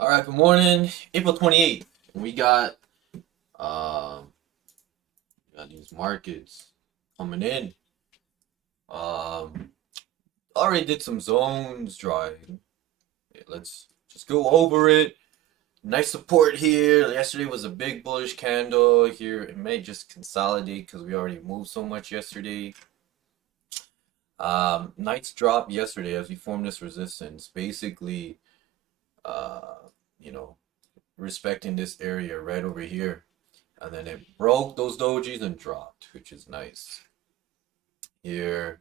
All right, good morning. April 28th. Um we got these markets coming in. Um Already did some zones drawing. Yeah, let's just go over it. Nice support here. Yesterday was a big bullish candle here. It may just consolidate because we already moved so much yesterday. Nice drop yesterday as we formed this resistance. Basically, uh, you know, respecting this area right over here. And then it broke those dojis and dropped, which is nice. Here,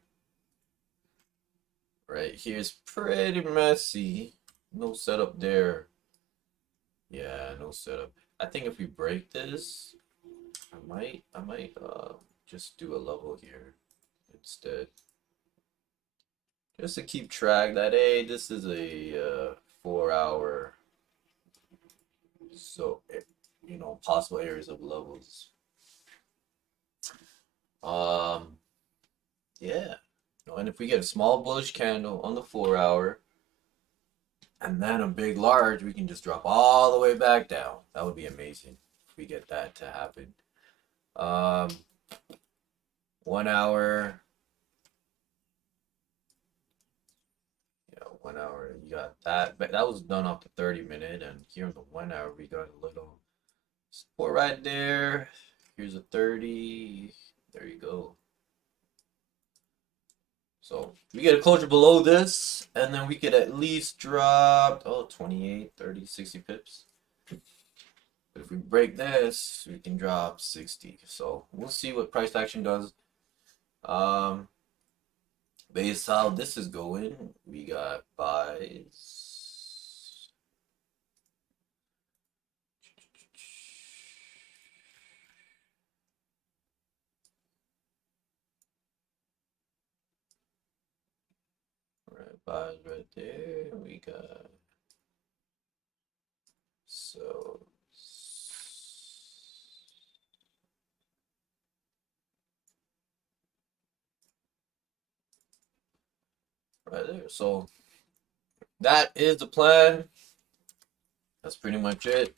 right here's pretty messy. No setup there. Yeah, no setup. I think if we break this, I might just do a level here instead. Just to keep track that hey, this is a 4 hour, so possible areas of levels. Um, yeah. And if we get a small bullish candle on the 4 hour and then a big large, we can just drop all the way back down. That would be amazing if we get that to happen. Um, 1 hour, 1 hour, you got that. But that was done off the 30 minute, and here in the 1 hour, we got a little support right there. Here's a 30. There you go. So we get a closure below this, and then we could at least drop 28, 30, 60 pips. But if we break this, we can drop 60. So we'll see what price action does. Um, Based how this is going, we got buys. All right, buys right there. We got so right there. So that is the plan. That's pretty much it.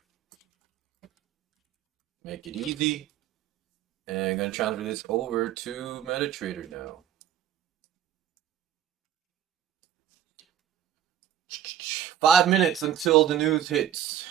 Make it easy. And I'm gonna transfer this over to MetaTrader now. 5 minutes until the news hits.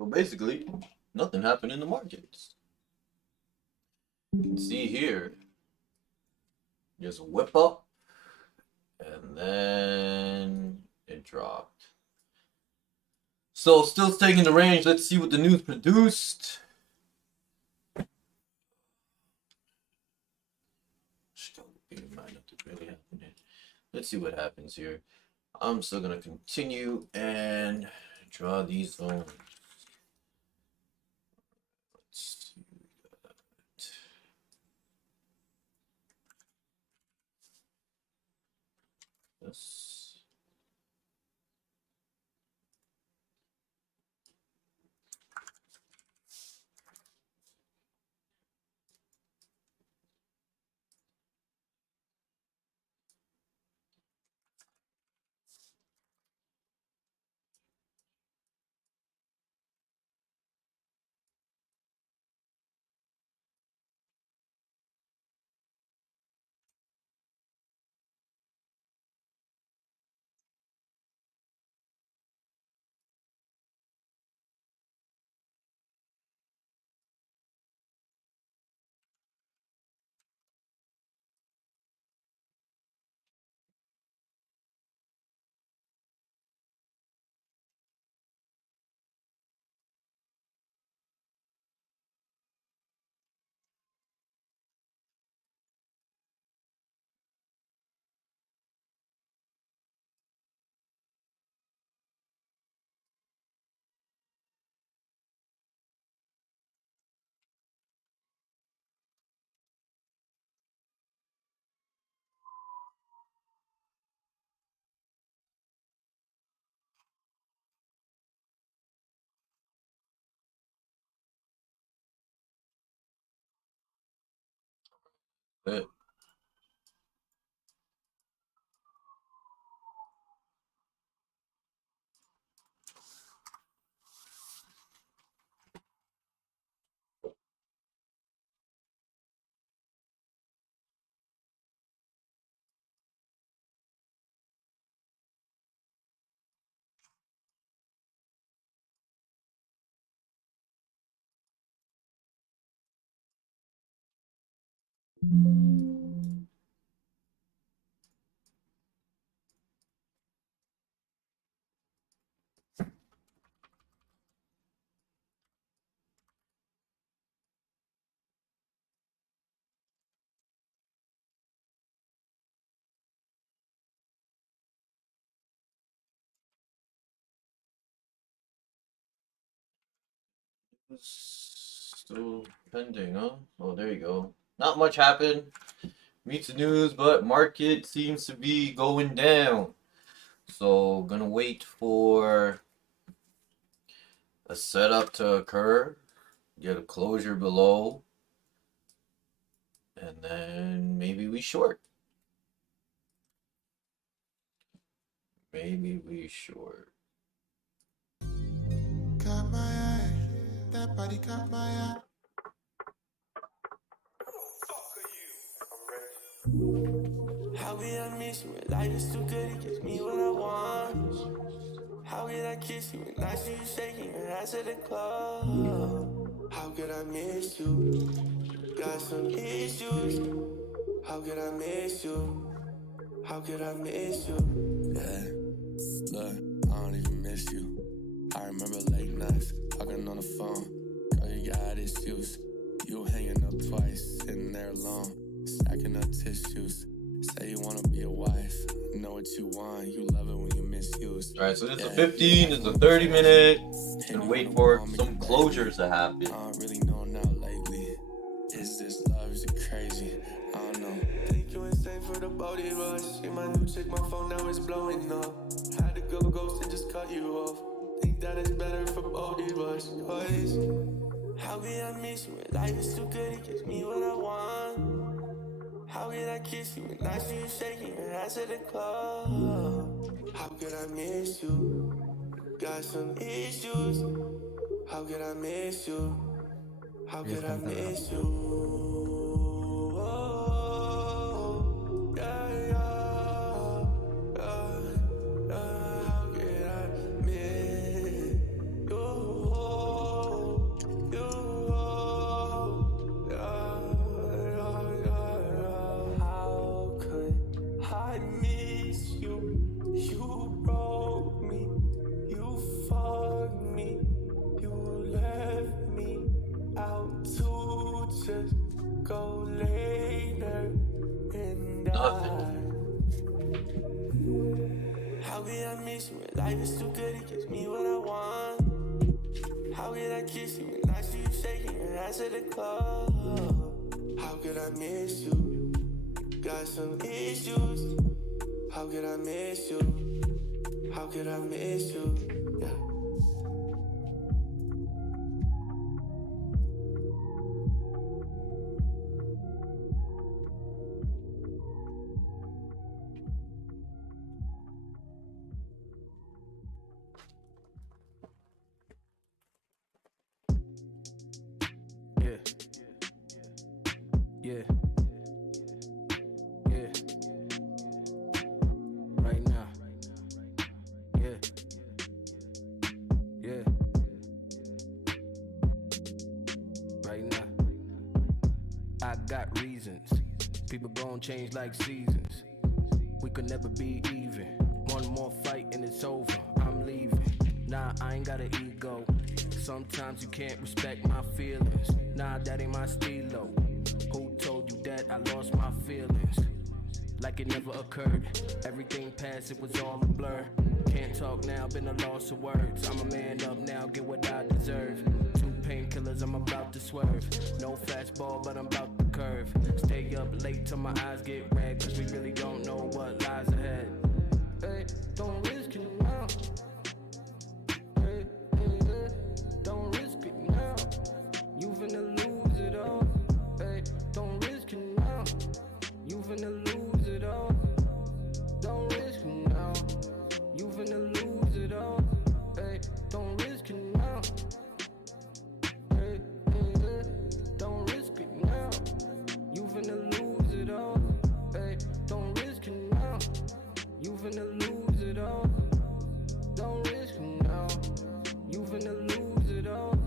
So basically, nothing happened in the markets. You can see here, just a whip up, and then it dropped. So still staying in the range. Let's see what the news produced. Let's see what happens here. I'm still gonna continue and draw these zones. Let's see that. This. It. Still pending, huh? Oh, there you go. Not much happened. Meets the news, but market seems to be going down. So gonna wait for a setup to occur, get a closure below, and then maybe we short. Maybe we short. Caught my eye, that body caught my eye. How can I miss you when life is too good? It gives me what I want. How could I kiss you when I see you shaking your ass at the club? How could I miss you? Got some issues. How could I miss you? How could I miss you? Yeah, look, I don't even miss you. I remember late nights, talking on the phone. Girl, you got issues. You hanging up twice, sitting there alone, stacking up tissues. Say you wanna be a wife. I know what you want. You love it when you misuse. Alright, so this is a 15, this is a 30-minute. Gonna wait for some closures to happen. I don't really know now lately. Is this love? Is it crazy? I don't know. Think you insane for the body rush. See my new chick, my phone now it's blowing up. Had to go ghost and just cut you off. Think that it's better for both of us. Cause how can I miss you when life is too good? It gives me what I want. How could I kiss you when I see you shaking your ass at the club? How could I miss you? Got some issues. How could I miss you? How could I miss you? Oh, yeah, yeah, yeah. How could I miss you? just go later and Nothing. die. How could I miss you when life is too good? It gives me what I want. How could I kiss you when I see you shaking your ass at the club? How could I miss you? Got some issues. How could I miss you? How could I miss you? Yeah. Yeah. Yeah. Right now. Yeah. Yeah. Right now. I got reasons. People gon' change like seasons. We could never be even. One more fight and it's over. I'm leaving. Nah, I ain't got an ego. Sometimes you can't respect my feelings. Nah, that ain't my stilo. Who told you that I lost my feelings? Like it never occurred. Everything past, it was all a blur. Can't talk now, been a loss of words. I'm a man up now, get what I deserve. 2 painkillers, I'm about to swerve. No fastball, but I'm about to curve. Stay up late till my eyes get red, cause we really don't know what lies ahead. Hey, don't risk it now. Hey, hey, hey, don't risk it now. You finna lose it all. Hey, don't risk it now. You finna lose it all. Don't risk it now. You finna lose it all. Hey, don't risk it now. Hey, hey, hey, don't risk it now. You finna lose it all. Hey, don't risk it now. You finna lose it all. Don't risk it now. You finna lose it all.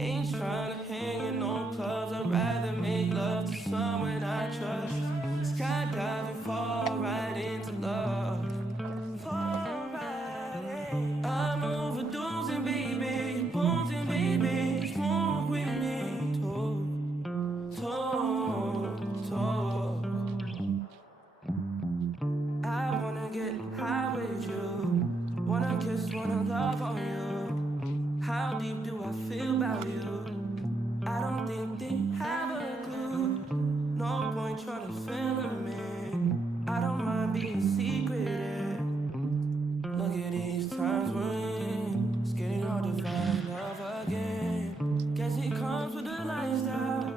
Ain't tryna hang in no clubs. I'd rather make love to someone I trust. Skydiving, fall right into love. Fall right in. I'm overdosing, baby. Posing, baby. Smoke with me. Talk. I wanna get high with you. Wanna kiss, wanna love on you. How deep do I feel about you? I don't think they have a clue. No point trying to film me. I don't mind being secretive. Look at these times we're in. It's getting hard to find love again. Guess it comes with the lifestyle.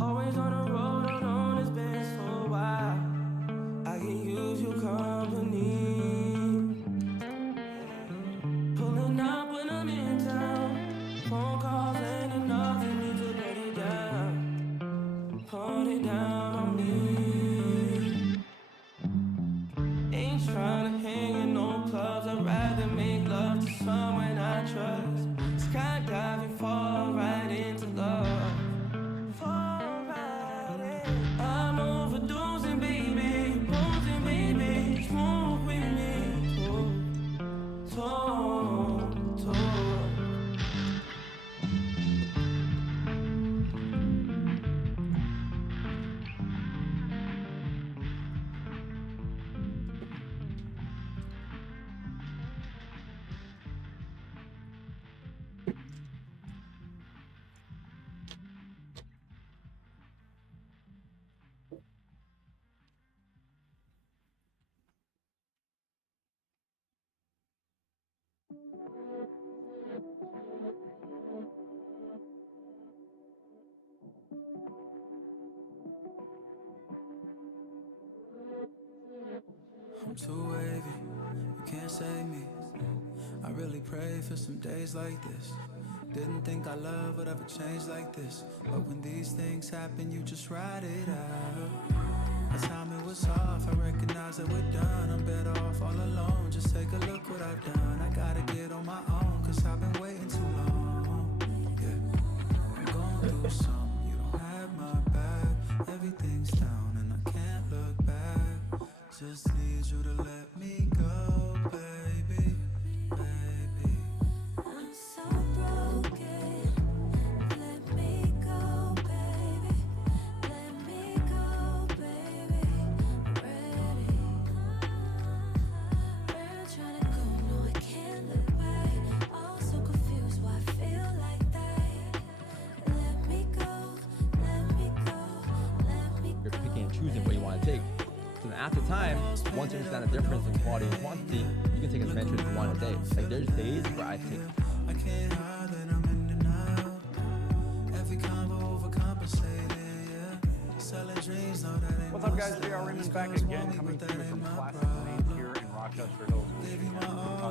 Always on the road, alone, it's been so wild. I can use your company. Pulling up when I'm in town. Phone calls ain't enough for me to let it down. Put it down on me. Ain't tryna hang in no clubs. I'd rather make love to someone I trust. Skydiving, fall right into love. Fall right in. I'm overdosing, baby. Posing, baby. Smoke with me. Talk. I'm too wavy, you can't save me. I really pray for some days like this. Didn't think our love would ever change like this, but when these things happen, you just ride it out. The timing was off, I recognize that we're done. I'm better off all alone, just take a look what I've done. I gotta get on my own, cause I've been waiting too long. Yeah, I'm going through something, you don't have my back. Everything's down and I can't look back. Just need you to let me go, baby, baby. I'm so broken. Let me go, baby. Let me go, baby. I'm ready. Where I'm trying to go, no, I can't look back. All so confused, why I feel like that. Let me go, let me go, let me You're go. picking and choosing what you want to take. So then after time, once you understand the difference in quality and quantity, you can take as many trades as you want a day. Like there's days where I take I can't hide that I'm in and out. Every combo overcompensating, yeah. Selling dreams, no, that ain't What's up, my guys? style. JR Raymond These back girls again, want me, coming but to you that with ain't some my classic lanes problem. here in Rochester Hills, Gave you Michigan. my all,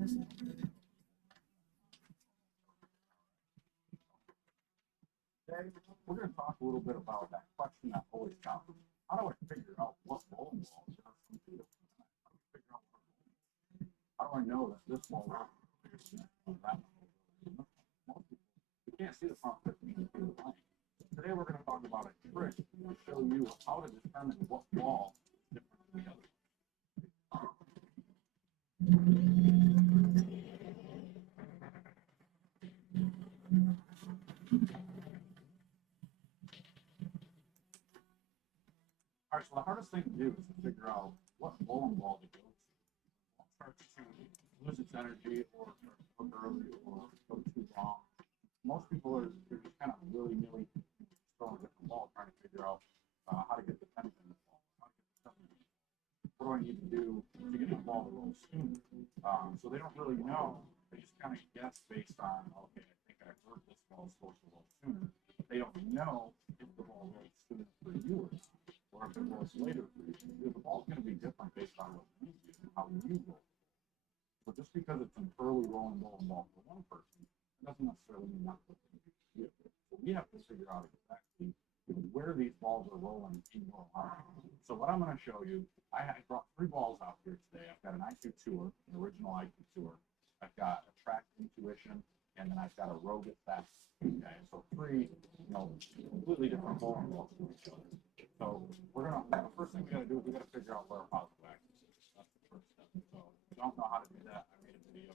This is Today, we're going to talk a little bit about that question that always comes. How do I figure out what bowling ball is going to do? How do I figure out what How do I know that this ball is that ball? Most people, you can't see the front 15 feet of the lane. Today, we're going to talk about a trick to show you how to determine what ball is different from the other. All right, so the hardest thing to do is to figure out what bowling ball to go to. Ball starts to lose its energy or start to hook early or go too long. Most people are they're just kind of willy-nilly throwing a different ball, trying to figure out how to get the tension in the ball, how to get the stuff in the ball. What do I need to do to get the ball to roll sooner? So they don't really know. They just kind of guess based on, okay, I think I heard this ball is supposed to roll sooner. They don't know if the ball rolls sooner for you or if it rolls later for you. The ball's going to be different based on what you do and how you roll. So just because it's an early rolling ball for one person, it doesn't necessarily mean that's what's going to be for you. So we have to figure out exactly where these balls are rolling in your line. So what I'm going to show you, I brought 3 balls out here today. I've got an IQ Tour, an original IQ Tour. I've got a Track Intuition, and then I've got a Rogue Fast. Okay, so 3, completely different bowling balls from each other. So the first thing we got to do is we got to figure out where our positive axis is. That's the first step. So if you don't know how to do that, I made a video.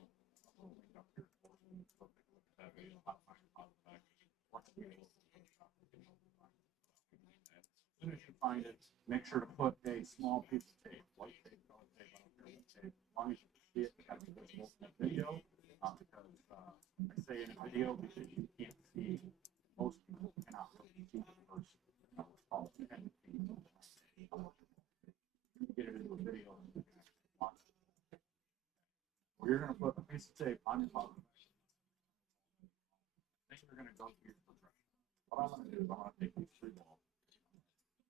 I'll link up here for you. So take a look at that video, how to find your positive axis. Watch the video. As soon as you find it, make sure to put a small piece of tape, white tape, colored tape, I don't care what tape, as long as you can see it, it has to be visible in the video, because I say in a video because you can't see, most people cannot really see the first, what's called 10 feet. Get it into a video and you can actually watch it. Well, you're going to put a piece of tape on your positive axis. Then you're going to go through your progression. What I'm going to do is I'm going to take these 3 balls,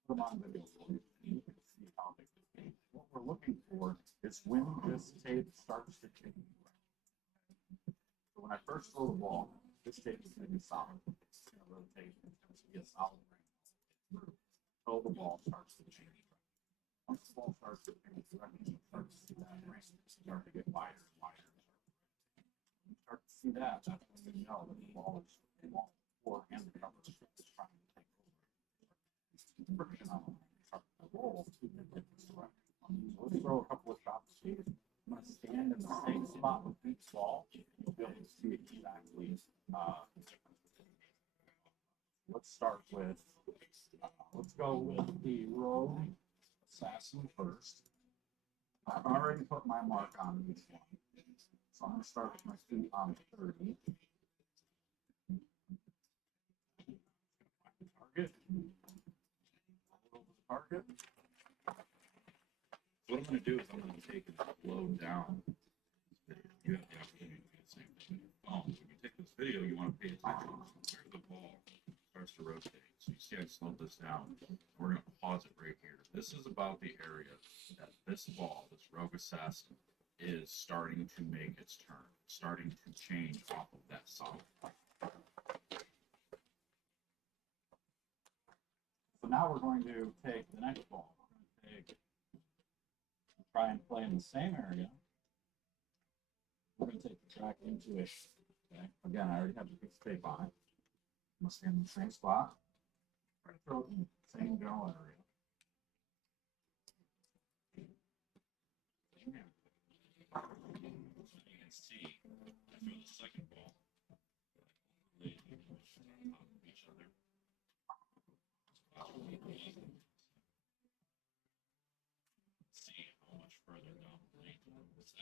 put them on video for you, and you can see how they change. What we're looking for is when this tape starts to change. So when I first throw the ball, this tape is going to be solid. It's going to rotate. It's going to be a solid ring. Until the ball starts to change. Once the ball starts to change direction, you start to see that ring start to get wider and wider. When you start to see that, that's when you know that the ball is or and the cover is trying to take over. Friction on it, start to roll to the different direction. So let's throw a couple of shots. I'm going to stand in the same spot with each ball. You'll be able to see exactly the difference. Let's start with, let's go with the Rogue Assassin first. I've already put my mark on each one. So I'm going to start with my feet on 30. Target. Target. What I'm going to do is I'm going to take and slow down this video. You have the opportunity to do the same thing with your phone. When you take this video, you want to pay attention. ball starts to rotate. So you see I slowed this down. We're going to pause it right here. This is about the area that this ball, this Rogue Assassin, is starting to make its turn, starting to change off of that solid. So now we're going to take the next ball. We're going to try and play in the same area. We're going to take the track intuition. Okay. Again, I already have the piece of tape on it. I'm going to stand in the same spot. Try to throw it in the same general area. So you can see, I throw the second ball. They on top of each other. See how much further down the lane this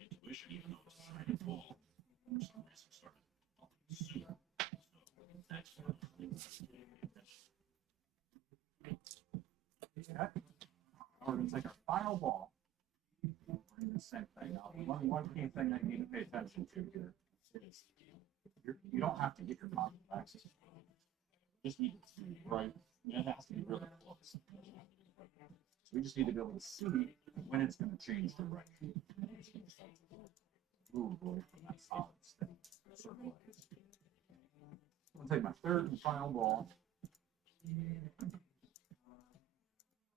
intuition, even though it's a tiny ball, for some reason started falling soon. So that's one of the things that we pay attention to. Okay. Now we're going to take our final ball. We're going to do the same thing. Now, one key thing that you need to pay attention to here is you don't have to get your pocket access. You just need to be right. It has to be really close. So we just need to be able to see when it's going to change direction. It's going to start to move away from that solid state. Circle. I'm going to take my third and final ball.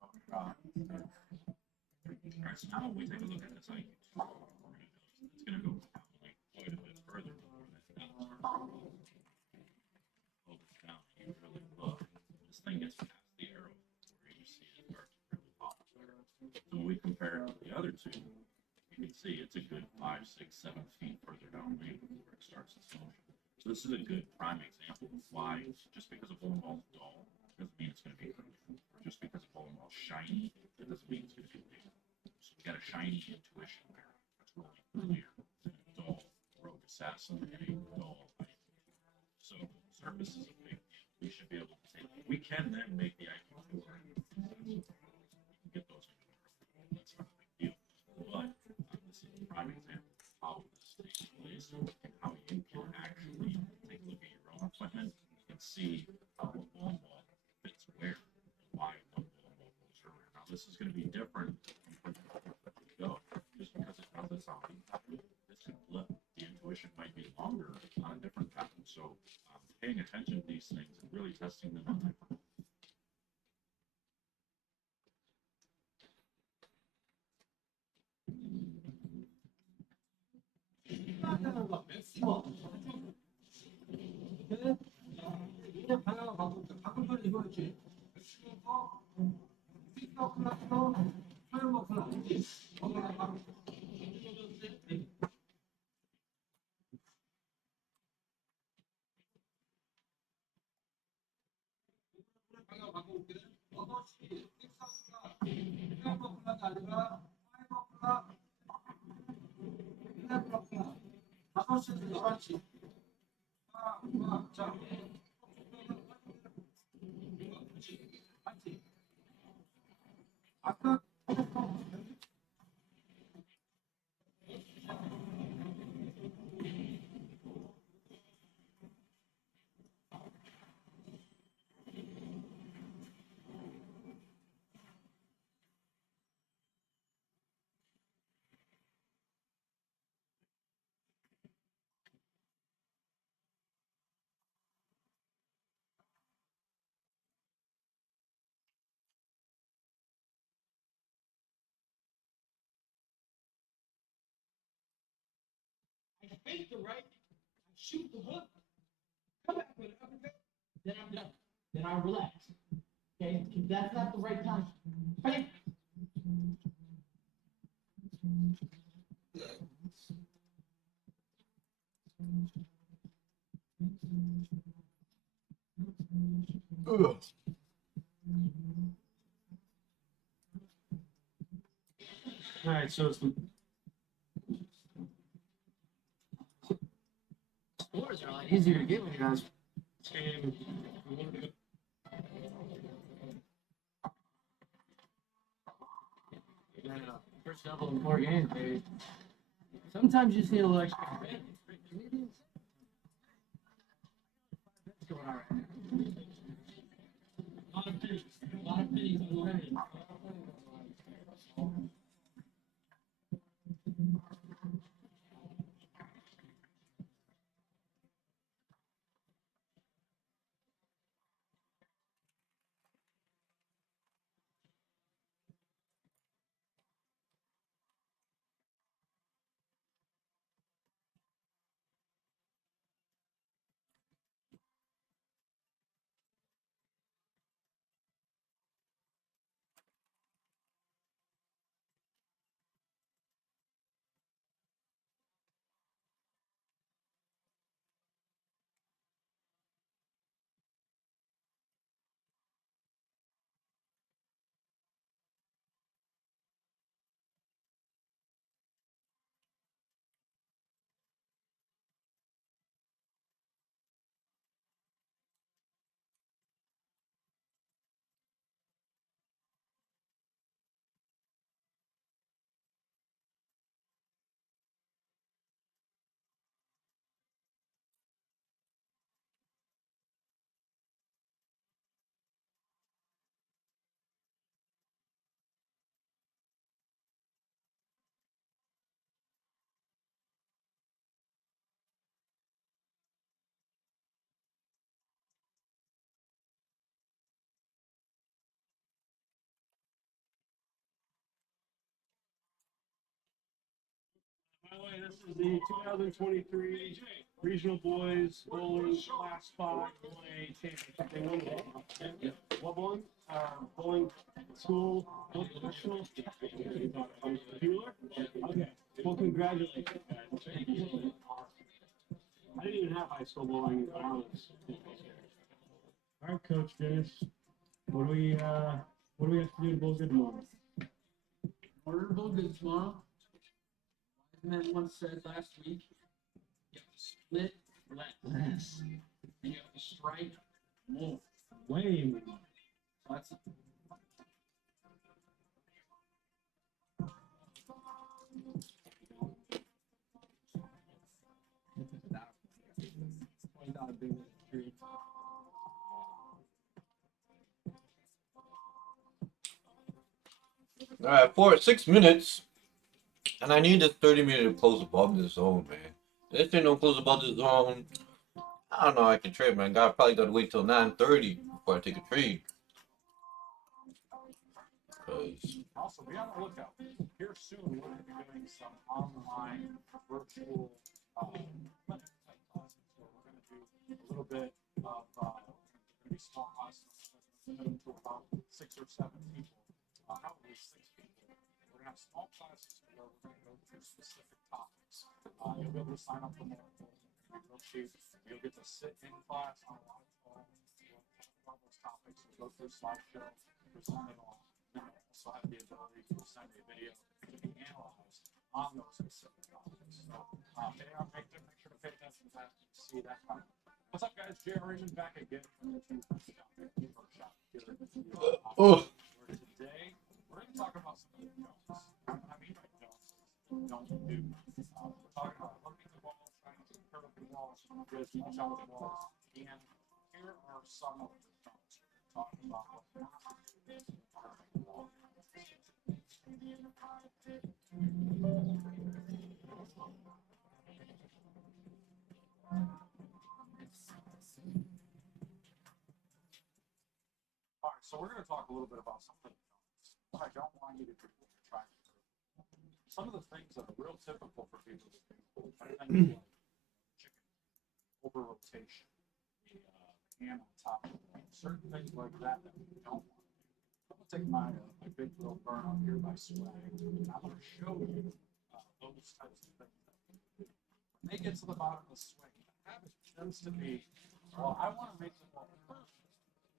Oh, God. All right, so now we take a look at this IQ. It's going to go probably quite a bit further before that down starts to roll. Hold it down, you really look. This thing gets past the arrow where you see it start to really pop there. So when we compare it to the other two, you can see it's a good 5, 6, 7 feet further down lane before it starts its motion. So this is a good prime example of why just because a bowling ball is dull doesn't mean it's going to be pretty. Or just because a bowling ball is shiny, it doesn't mean it's going to be big. So we got a shiny intuition there. That's rolling earlier than a dull Rogue Assassin and a dull IQ. So surface is a big deal. We should be able to take. We can then make the IQ 4. We can get those into our. That's not a big deal. But this is a prime example of how this takes place and how you can actually take a look at your own equipment and see how a bowling ball fits where and why one bowling ball goes earlier. Now this is going to be different from go just because it does this on this could flip. The intuition might be longer on a different pattern. So paying attention to these things and really testing them on that. I fake the right, I shoot the hook, come back with an uppercut, then I'm done. Then I relax. Okay, if that's not the right time. Fake. Ugh. All right, so it's the Scores are a lot easier to get when you guys team. Yeah, first level in 4 games, baby. Sometimes you just need a little extra. By the way, this is the 2023 Regional Boys Bowling Class 5 Bowling Championship. They won it. What one? Bowling School Professional Bueller? Okay. Well, congratulations, guys. I didn't even have high school bowling when I was. All right, Coach Dennis. What do we have to do to bowl good tomorrow? Order to bowl good tomorrow. And then once said last week, you have to split less. And you have to strike more. Way more. So that's Not a big treat. All right, 6 minutes, and I need this 30 minute to close above the zone, man. If this thing don't close above the zone, I don't know. I can trade, man. Probably gotta wait till 9:30 before I take a trade. Cause Also, be on the lookout. Here soon, we're going to be doing some online virtual clinic type classes. So we're going to do a little bit of going to be small classes, limited to about 6 or 7 people. Probably 6 people. We're going to have small classes where we're going to go through specific topics. You'll be able to sign up for more. You'll get to sit in class on a live phone. You'll talk about those topics. You'll go through a slideshow, present it all. And also have the ability to send a video to be analyzed on those specific topics. So, make sure to pay attention to that and see that kind of. What's up, guys? J.R. Raymond back again from the workshop here. oh, Where today we're going to talk about some of the don'ts. What I mean by don'ts is don't do. We're talking about looking the ball, trying to curve the ball, get as much out of the balls. And here are some of the don'ts. We're talking about what not to do. All right, so we're going to talk a little bit about something what I don't want you to do when you're trying to do. Some of the things that are real typical for people to do are things like chicken, over rotation, the hand on top of the certain things like that that we don't want to do. I'm going to take my big little burn up here by swag, and I'm going to show you those types of things that we do. When they get to the bottom of the swing, the habit tends to be, well, I want to make the ball perfect.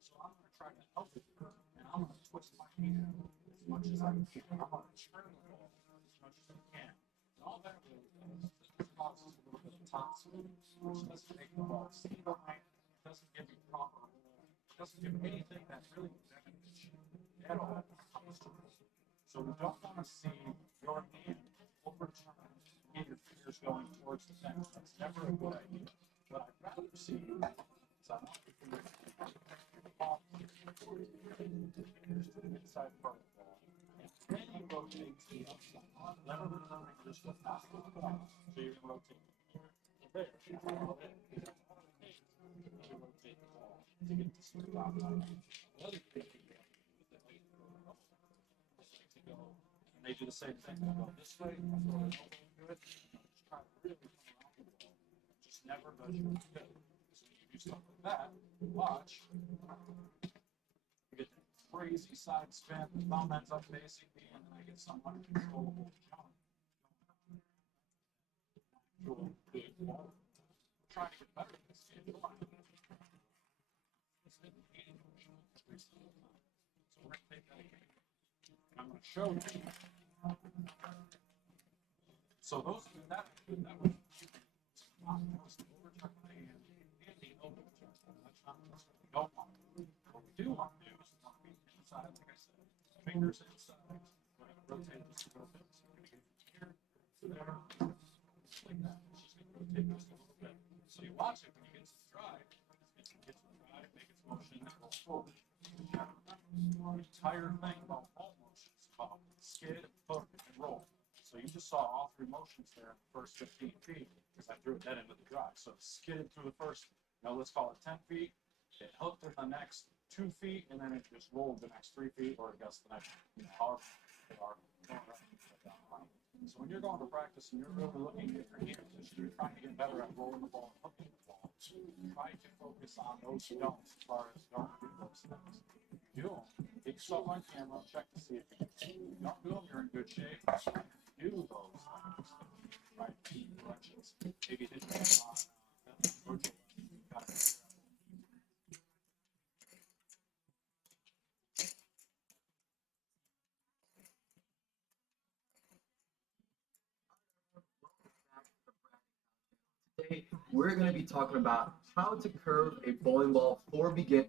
So I'm going to try to help it curve, and I'm going to twist my hand as much as I can. I'm going to turn the ball as much as I can. And all that really does is causes a little bit of topspin, which doesn't make the ball see behind. It doesn't give you proper roll. It doesn't give anything that really benefits you at all. So we don't want to see your hand overturned and your fingers going towards the fence. That's never a good idea. What I'd rather see is I want your fingers ball inside part of the ball. Then you rotate to the outside. Never remembering just what's not the ball. So you're gonna rotate there. You rotate the ball to get the slip out. The other thing you do is that they go, and they do the same thing. They go this way, throw the elbow into it, just try to really come around the ball. Just never does your fit. So you do stuff like that, watch. You get that crazy side spin, the thumb ends up facing me, and then I get some uncontrollable jump. Good ball. Trying to get better at this game. So we're going to take that again. And I'm going to show you. So those that was the overturn and the overturn. That's not what we don't want to do. What we do want to do is we want to be inside, like I said, fingers inside. We're going to rotate this a little bit. So we're going to get from here to there, like that. It's just going to rotate this a little bit. So you watch it when you get to the drive. It's going to get to the drive, make its motion, and roll forward. The entire thing about all motions is about skid, hook, and roll. So you just saw all three motions there in the first 15 feet because I threw it dead into the drive. So it skidded through the first, let's call it 10 feet. It hooked in the next 2 feet, and then it just rolled the next 3 feet, or I guess the next, however they are. So when you're going to practice and you're really looking at your hand position, you're trying to get better at rolling the ball and hooking the ball. Try to focus on those don'ts as far as don't do those things. If you do them, take yourself on camera, check to see if you can. If you don't do them, you're in good shape. Do those things. Right? Directions. Maybe hit them on virtual. Today, we're going to be talking about how to curve a bowling ball for beginners.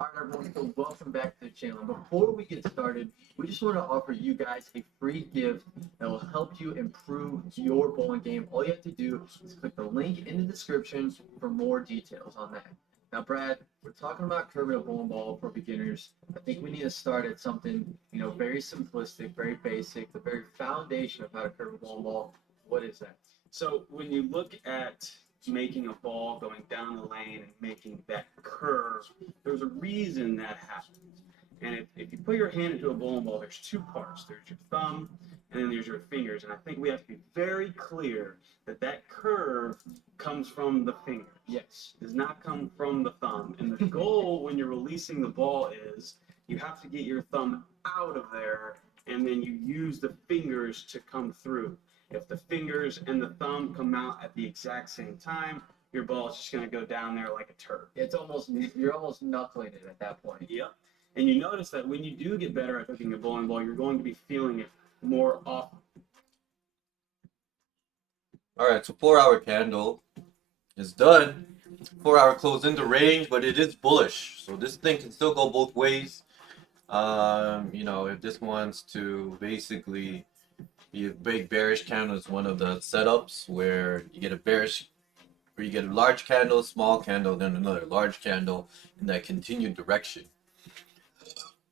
All right, everyone, so welcome back to the channel. Before we get started, we just want to offer you guys a free gift that will help you improve your bowling game. All you have to do is click the link in the description for more details on that. Now, Brad, we're talking about curving a bowling ball for beginners. I think we need to start at something, very simplistic, very basic, the very foundation of how to curve a bowling ball. What is that? So when you look at making a ball going down the lane and making that curve, there's a reason that happens. And if you put your hand into a bowling ball, there's two parts. There's your thumb and then there's your fingers. And I think we have to be very clear that that curve comes from the fingers. Yes. It does not come from the thumb. And the goal when you're releasing the ball is you have to get your thumb out of there and then you use the fingers to come through. If the fingers and the thumb come out at the exact same time, your ball is just going to go down there like a turd. You're almost knuckling it at that point. Yep. And you notice that when you do get better at hooking a bowling ball, you're going to be feeling it more often. All right, so 4-hour candle is done. 4-hour close into range, but it is bullish. So this thing can still go both ways. If this wants to basically be a big bearish candle, is one of the setups where you get a large candle, small candle, then another large candle in that continued direction.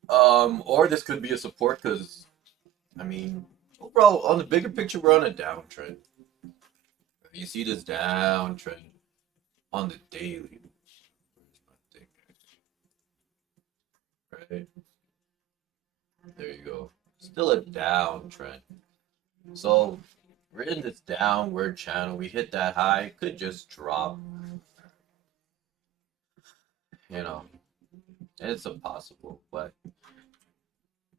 Or this could be a support because, overall, on the bigger picture, we're on a downtrend. You see this downtrend on the daily. Right? There you go. Still a downtrend. So we're in this downward channel. We hit that high. Could just drop. It's impossible. But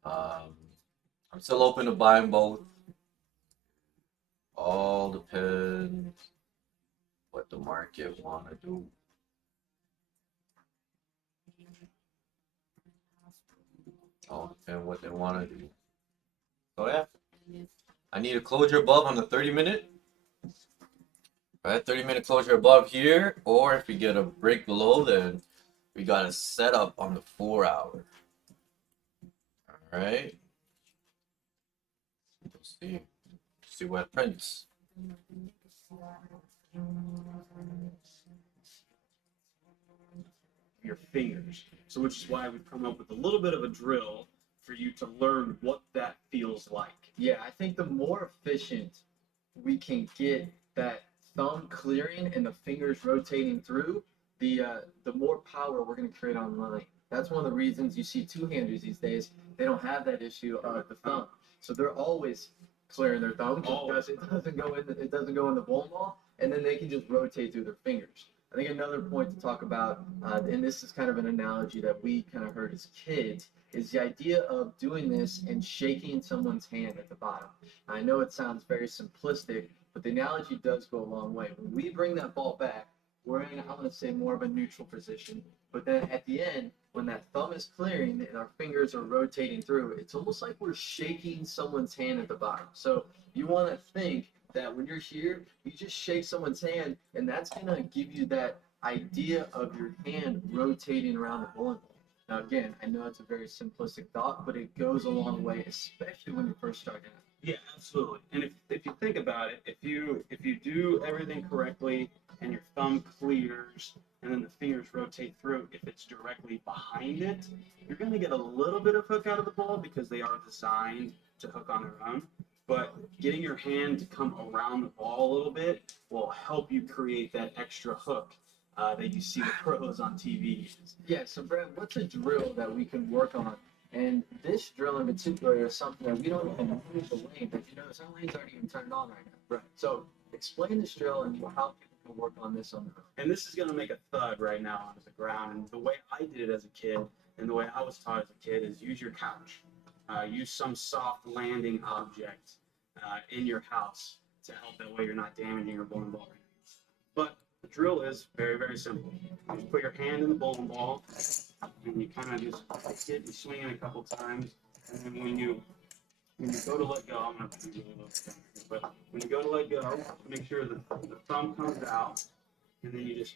I'm still open to buying both. All depends what the market want to do. All depends what they want to do. So yeah, I need a closure above on the 30-minute. Right, 30-minute closure above here, or if we get a break below, then we got a setup on the 4-hour. All right. Let's see what prints. your fingers. So which is why we've come up with a little bit of a drill for you to learn what that feels like. Yeah, I think the more efficient we can get that thumb clearing and the fingers rotating through, the more power we're going to create online. That's one of the reasons you see two-handers these days. They don't have that issue of the thumb, so they're always clearing their thumb because it doesn't go in the bowling ball, and then they can just rotate through their fingers. I think another point to talk about, and this is kind of an analogy that we kind of heard as kids, is the idea of doing this and shaking someone's hand at the bottom. I know it sounds very simplistic, but the analogy does go a long way. When we bring that ball back, we're in, I'm going to say, more of a neutral position. But then at the end, when that thumb is clearing and our fingers are rotating through, it's almost like we're shaking someone's hand at the bottom. So you want to think that when you're here, you just shake someone's hand, and that's going to give you that idea of your hand rotating around the bowling ball. Now, again, I know it's a very simplistic thought, but it goes a long way, especially when you're first starting out. Yeah, absolutely. And if you think about it, if you do everything correctly and your thumb clears and then the fingers rotate through, if it's directly behind it, you're going to get a little bit of hook out of the ball because they are designed to hook on their own. But getting your hand to come around the ball a little bit will help you create that extra hook that you see the pros on TV. Yeah, so Brad, what's a drill that we can work on? And this drill in particular is something that we don't even use the lane, but you notice our lane's aren't even turned on right now. Right. So explain this drill and how people can work on this on their own. And this is going to make a thud right now onto the ground. And the way I did it as a kid and the way I was taught as a kid is use your couch. Use some soft landing object in your house to help. That way you're not damaging your bowling ball. But the drill is very, very simple. You just put your hand in the bowling ball, and you kind of just kick it and swing it a couple times. And then when you go to let go, I'm going to be really low down here, but when you go to let go, make sure that the thumb comes out, and then you just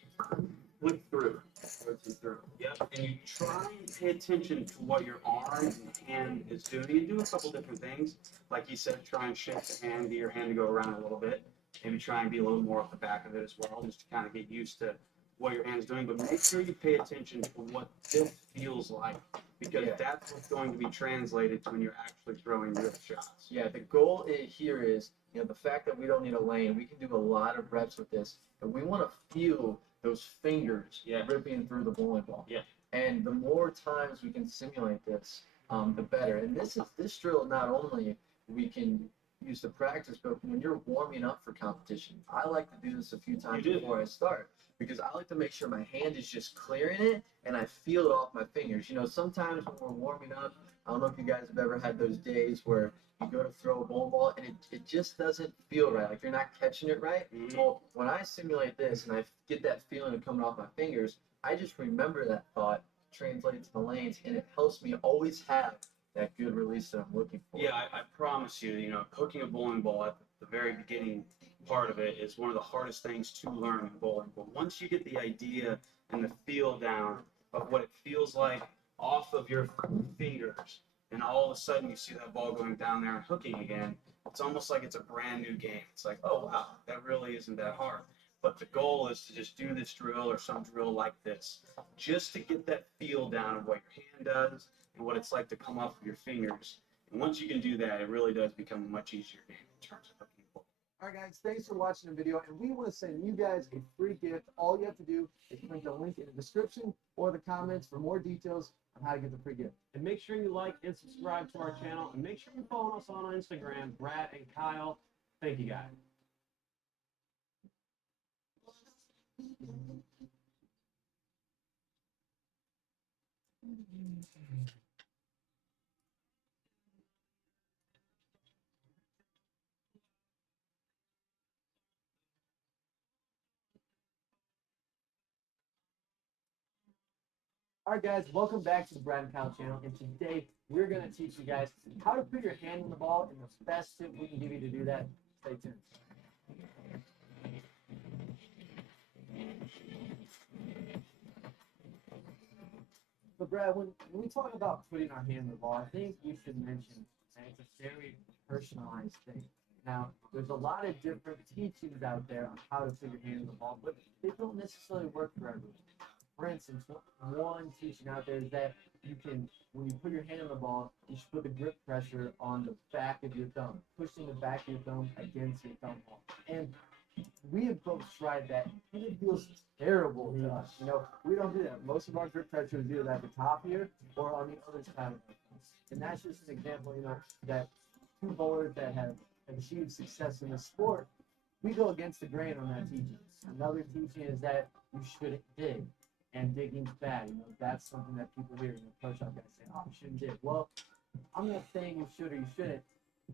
flick through, rotate through. Yep. And you try and pay attention to what your arm and hand is doing. You do a couple different things, like you said. Try and shake the hand, get your hand to go around a little bit. Maybe try and be a little more off the back of it as well, just to kind of get used to what your hand's doing. But make sure you pay attention to what this feels like, because that's what's going to be translated to when you're actually throwing real shots. Yeah, the goal here is, the fact that we don't need a lane, we can do a lot of reps with this, and we want to feel those fingers ripping through the bowling ball. Yeah. And the more times we can simulate this, the better. And this drill not only we can use to practice, but when you're warming up for competition, I like to do this a few times before I start, because I like to make sure my hand is just clearing it and I feel it off my fingers. Sometimes when we're warming up, I don't know if you guys have ever had those days where you go to throw a bowling ball and it just doesn't feel right, like you're not catching it right. Mm-hmm. Well, when I simulate this and I get that feeling of coming off my fingers, I just remember that thought, translate it to the lanes, and it helps me always have that good release that I'm looking for. Yeah, I promise you, hooking a bowling ball at the very beginning part of it is one of the hardest things to learn in bowling. But once you get the idea and the feel down of what it feels like off of your fingers, and all of a sudden you see that ball going down there and hooking again, it's almost like it's a brand new game. It's like, oh wow, that really isn't that hard. But the goal is to just do this drill or some drill like this, just to get that feel down of what your hand does and what it's like to come off of your fingers. And once you can do that, it really does become a much easier game in terms of hooking the ball. All right, guys, thanks for watching the video, and we want to send you guys a free gift. All you have to do is click the link in the description or the comments for more details on how to get the free gift. And make sure you like and subscribe to our channel, and make sure you follow us on Instagram, Brad and Kyle. Thank you, guys. All right, guys, welcome back to the Brad and Kyle channel, and today we're going to teach you guys how to put your hand in the ball, and the best tip we can give you to do that. Stay tuned. But Brad, when we talk about putting our hand in the ball, I think you should mention that it's a very personalized thing. Now, there's a lot of different teachings out there on how to put your hand in the ball, but they don't necessarily work for everyone. For instance, one teaching out there is that you can, when you put your hand on the ball, you should put the grip pressure on the back of your thumb, pushing the back of your thumb against your thumb ball. And we have both tried that, and it feels terrible to us. You know, we don't do that. Most of our grip pressure is either at the top here or on the other side of the thumb. And that's just an example, you know, that two bowlers that have achieved success in the sport, we go against the grain on that teaching. Another teaching is that you should dig, and digging's bad. You know, that's something that people hear in the pro shop guys say, "Oh, you shouldn't dig." Well, I'm not saying you should or you shouldn't.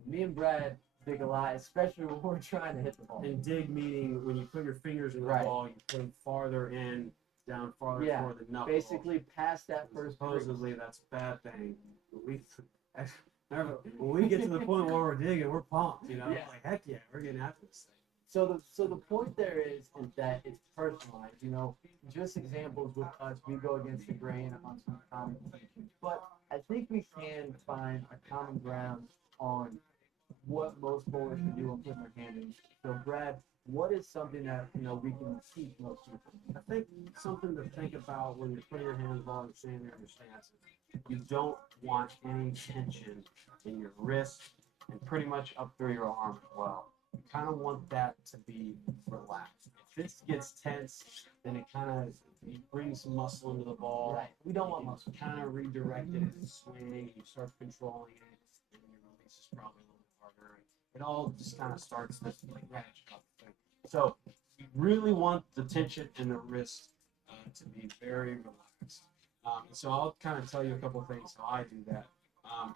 Me and Brad dig a lot, especially when we're trying to hit the ball. And dig meaning when you put your fingers in the Right. ball, you put them farther in, down farther Yeah, toward the knuckle. basically past that first crease. Supposedly that's a bad thing. But when we get to the point where we're digging, we're pumped. You know, Yeah. like heck yeah, we're getting after this thing. So the point there is that it's personalized. You know, just examples with us, we go against the grain on some common teachings, but I think we can find a common ground on what most bowlers can do when putting their hand in. So Brad, what is something that we can teach most people? I think something to think about when you're putting your hand in the ball and standing there in your stance is you don't want any tension in your wrist and pretty much up through your arm as well. You kind of want that to be relaxed. If this gets tense, then it kind of you bring some muscle into the ball. Right. We don't want muscle. Kind of redirect it in swing. You start controlling it, and your release is probably a little bit harder. It all just kind of starts this like ratchet up thing. So you really want the tension in the wrist to be very relaxed. And so I'll kind of tell you a couple of things how I do that.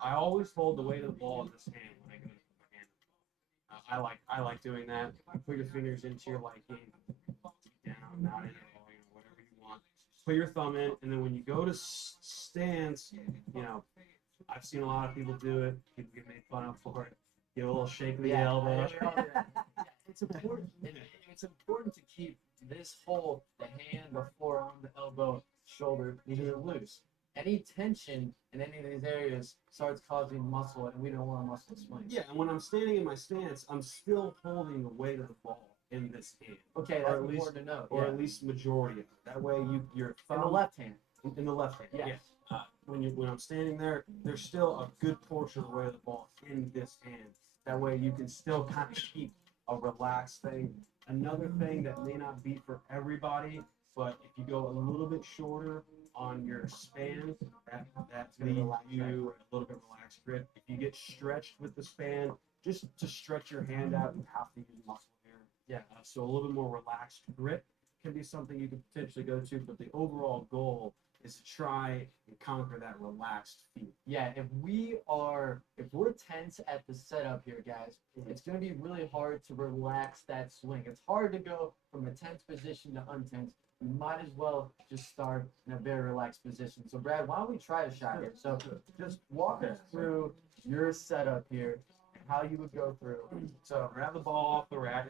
I always hold the weight of the ball in this hand when I go to put my hand in the ball. I like doing that. You put your fingers into your liking, down, not in at all, whatever you want. Put your thumb in, and then when you go to stance, I've seen a lot of people do it. People get made fun of for it. Give a little shake of the elbow. It's important. It's important to keep this whole, the hand, the forearm, the elbow, shoulder, loose. Any tension in any of these areas starts causing muscle, and we don't want a muscle swing. Yeah, and when I'm standing in my stance, I'm still holding the weight of the ball in this hand. Okay, that's important to know. Or at least majority of it. That way, your thumb in the left hand. In the left hand. Yes. Yeah. When I'm standing there, there's still a good portion of the weight of the ball in this hand. That way, you can still kind of keep a relaxed thing. Another thing that may not be for everybody, but if you go a little bit shorter on your span, that leaves you a little bit relaxed grip. If you get stretched with the span, just to stretch your hand out, you have to use muscle here. Yeah. So a little bit more relaxed grip can be something you could potentially go to, but the overall goal is to try and conquer that relaxed feel. Yeah, if we're tense at the setup here, guys, it's going to be really hard to relax that swing. It's hard to go from a tense position to untense. You might as well just start in a very relaxed position. So Brad, why don't we try a shot here? So just walk us through your setup here and how you would go through. So grab the ball off the rack,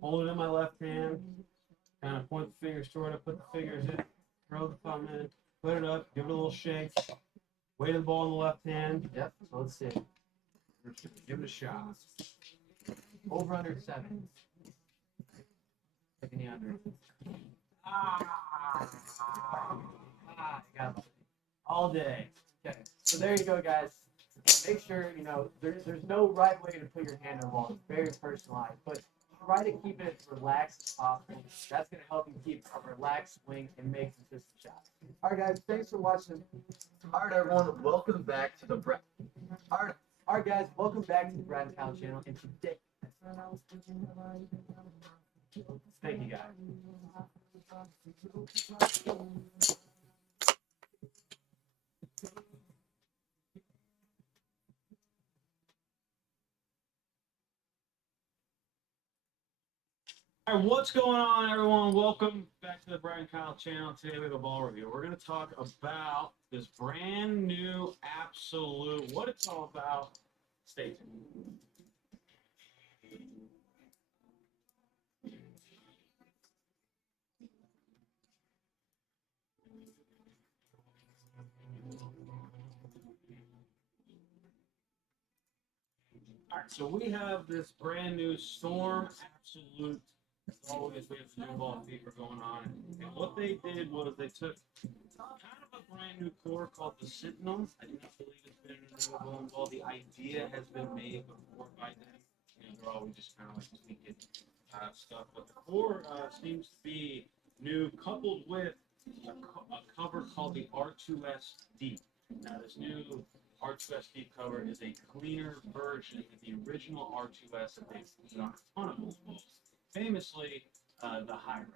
hold it in my left hand, kind of point the fingers toward it, put the fingers in, throw the thumb in, put it up, give it a little shake, weight of the ball in the left hand. Yep, so let's see. Give it a shot. Over under 7. Taking the under. Got it. All day. Okay, so there you go, guys. Make sure, there's no right way to put your hand on the ball. It's very personalized, but try to keep it as relaxed as possible. That's going to help you keep a relaxed swing and make consistent shots. All right, guys, thanks for watching. All right, everyone, welcome back to the Brad. All right, guys, welcome back to the Brad and Kyle channel. And today, thank you, guys. All right, what's going on, everyone? Welcome back to the Brad and Kyle channel. Today we have a ball review. We're going to talk about this brand new Absolute. What it's all about. Stay tuned. All right, so we have this brand new Storm Absolute As always, we have the new ball fever going on. And what they did was they took kind of a brand new core called the Sentinel. I do not believe it's been in another bowling ball. The idea has been made before by them. You know, they're always just kind of like tweaking stuff. But the core seems to be new, coupled with a cover called the R2S Deep. Now, this new R2S Deep cover is a cleaner version of the original R2S that they've put on a ton of those balls. Famously, the Hybrid.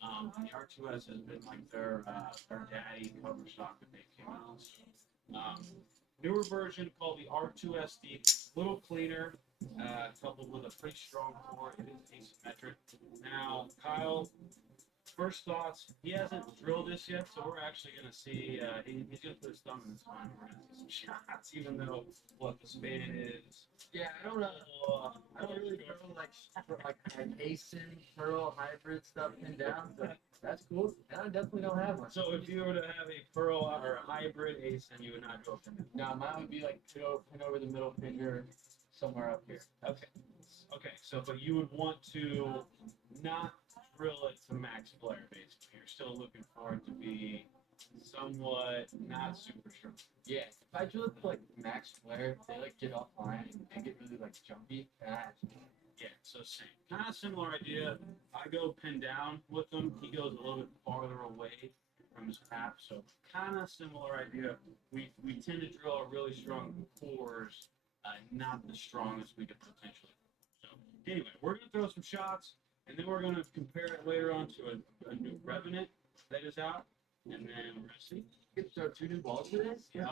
The R2S has been like their daddy cover stock that they came out. Newer version called the R2S Deep, a little cleaner, coupled with a pretty strong core. It is asymmetric. Now, Kyle, first thoughts, he hasn't drilled this yet, so we're actually going to see, he's going to put his thumb in his spine. We're going to see some shots, even though what the span is. Yeah, I don't know. I don't really know like ASIN, Pearl, hybrid stuff pinned down, so that's cool. And I definitely don't have one. So if you were to have a Pearl or a hybrid ASIN, you would not go from it. No, mine would be like pin over the middle finger, somewhere up here. Okay. Okay, so but you would want to not drill it to max flare, basically. You're still looking for it to be somewhat not super strong. Yeah, if I drill it to like max flare, they like get offline and get really like jumpy. Yeah, so same. Kind of similar idea. I go pin down with them. He goes a little bit farther away from his cap, so kind of similar idea. We tend to drill really strong cores, not the strongest we could potentially. So anyway, we're gonna throw some shots, and then we're gonna compare it later on to a new Revenant that is out, and then we're gonna see. You get to throw 2 new balls for this? Yeah.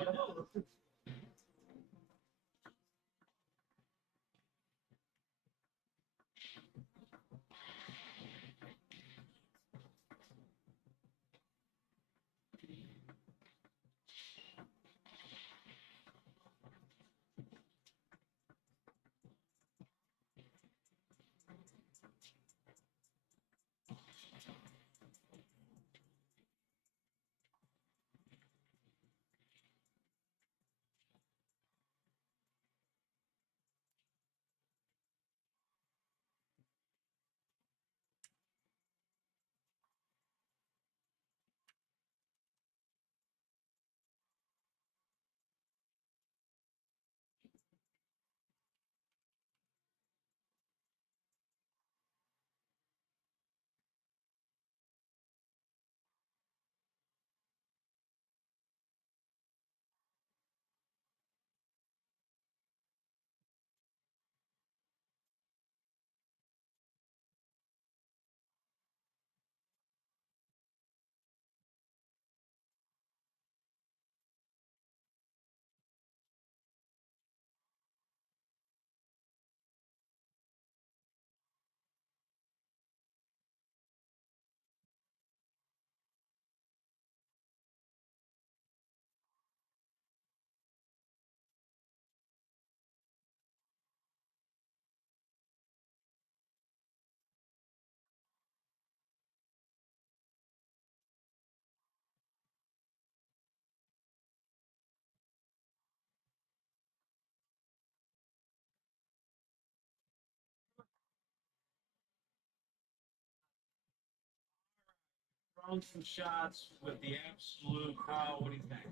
Throwing some shots with the absolute power. What do you think?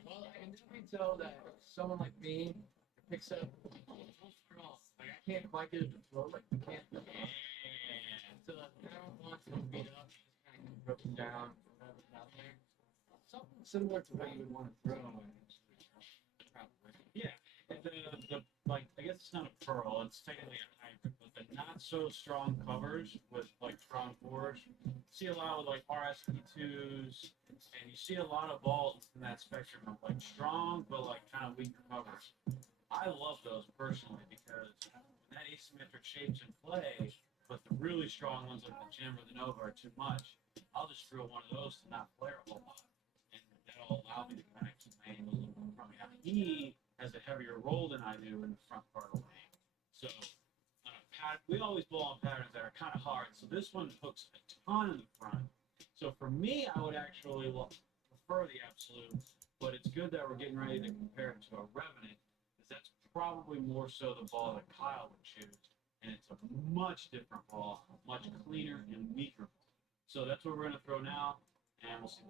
Well, I can definitely tell that someone like me picks up strong. Like I can't quite get it to flow like you can't. So I don't want to beat up, just kind of broken down, whatever's out there. Something similar to what you would want to throw. Probably. Yeah, and the like I guess it's not a pearl, it's technically a hybrid, but the not so strong covers with like strong cores. See a lot with like RSP2s, and you see a lot of balls in that spectrum of like strong but like kind of weak covers. I love those personally because when that asymmetric shape's in play, but the really strong ones like the Gem or the Nova are too much, I'll just drill one of those to not flare a whole lot. And that'll allow me to kind of keep my angles a little from me. Now, he has a heavier roll than I do in the front part of the lane. So we always bowl on patterns that are kind of hard. So this one hooks a ton in the front. So for me, I would actually prefer the Absolute, but it's good that we're getting ready to compare it to a Revenant, because that's probably more so the ball that Kyle would choose. and it's a much different ball, much cleaner and weaker. So that's what we're gonna throw now, and we'll see.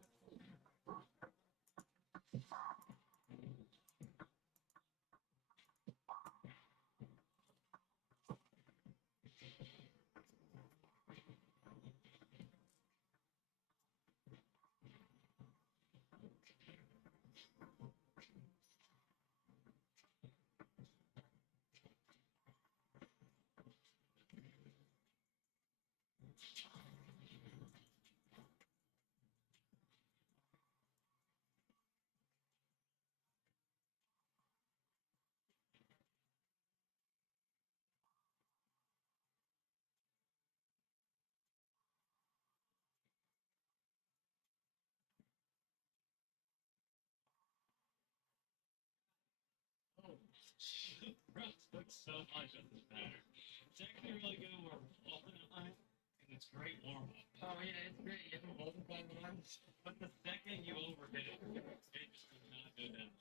Looks so much of this pattern. It's actually really good when we're open line, and it's great warm up. Oh yeah, it's great. You have open lines. But the second you overhit it, it just does not go down.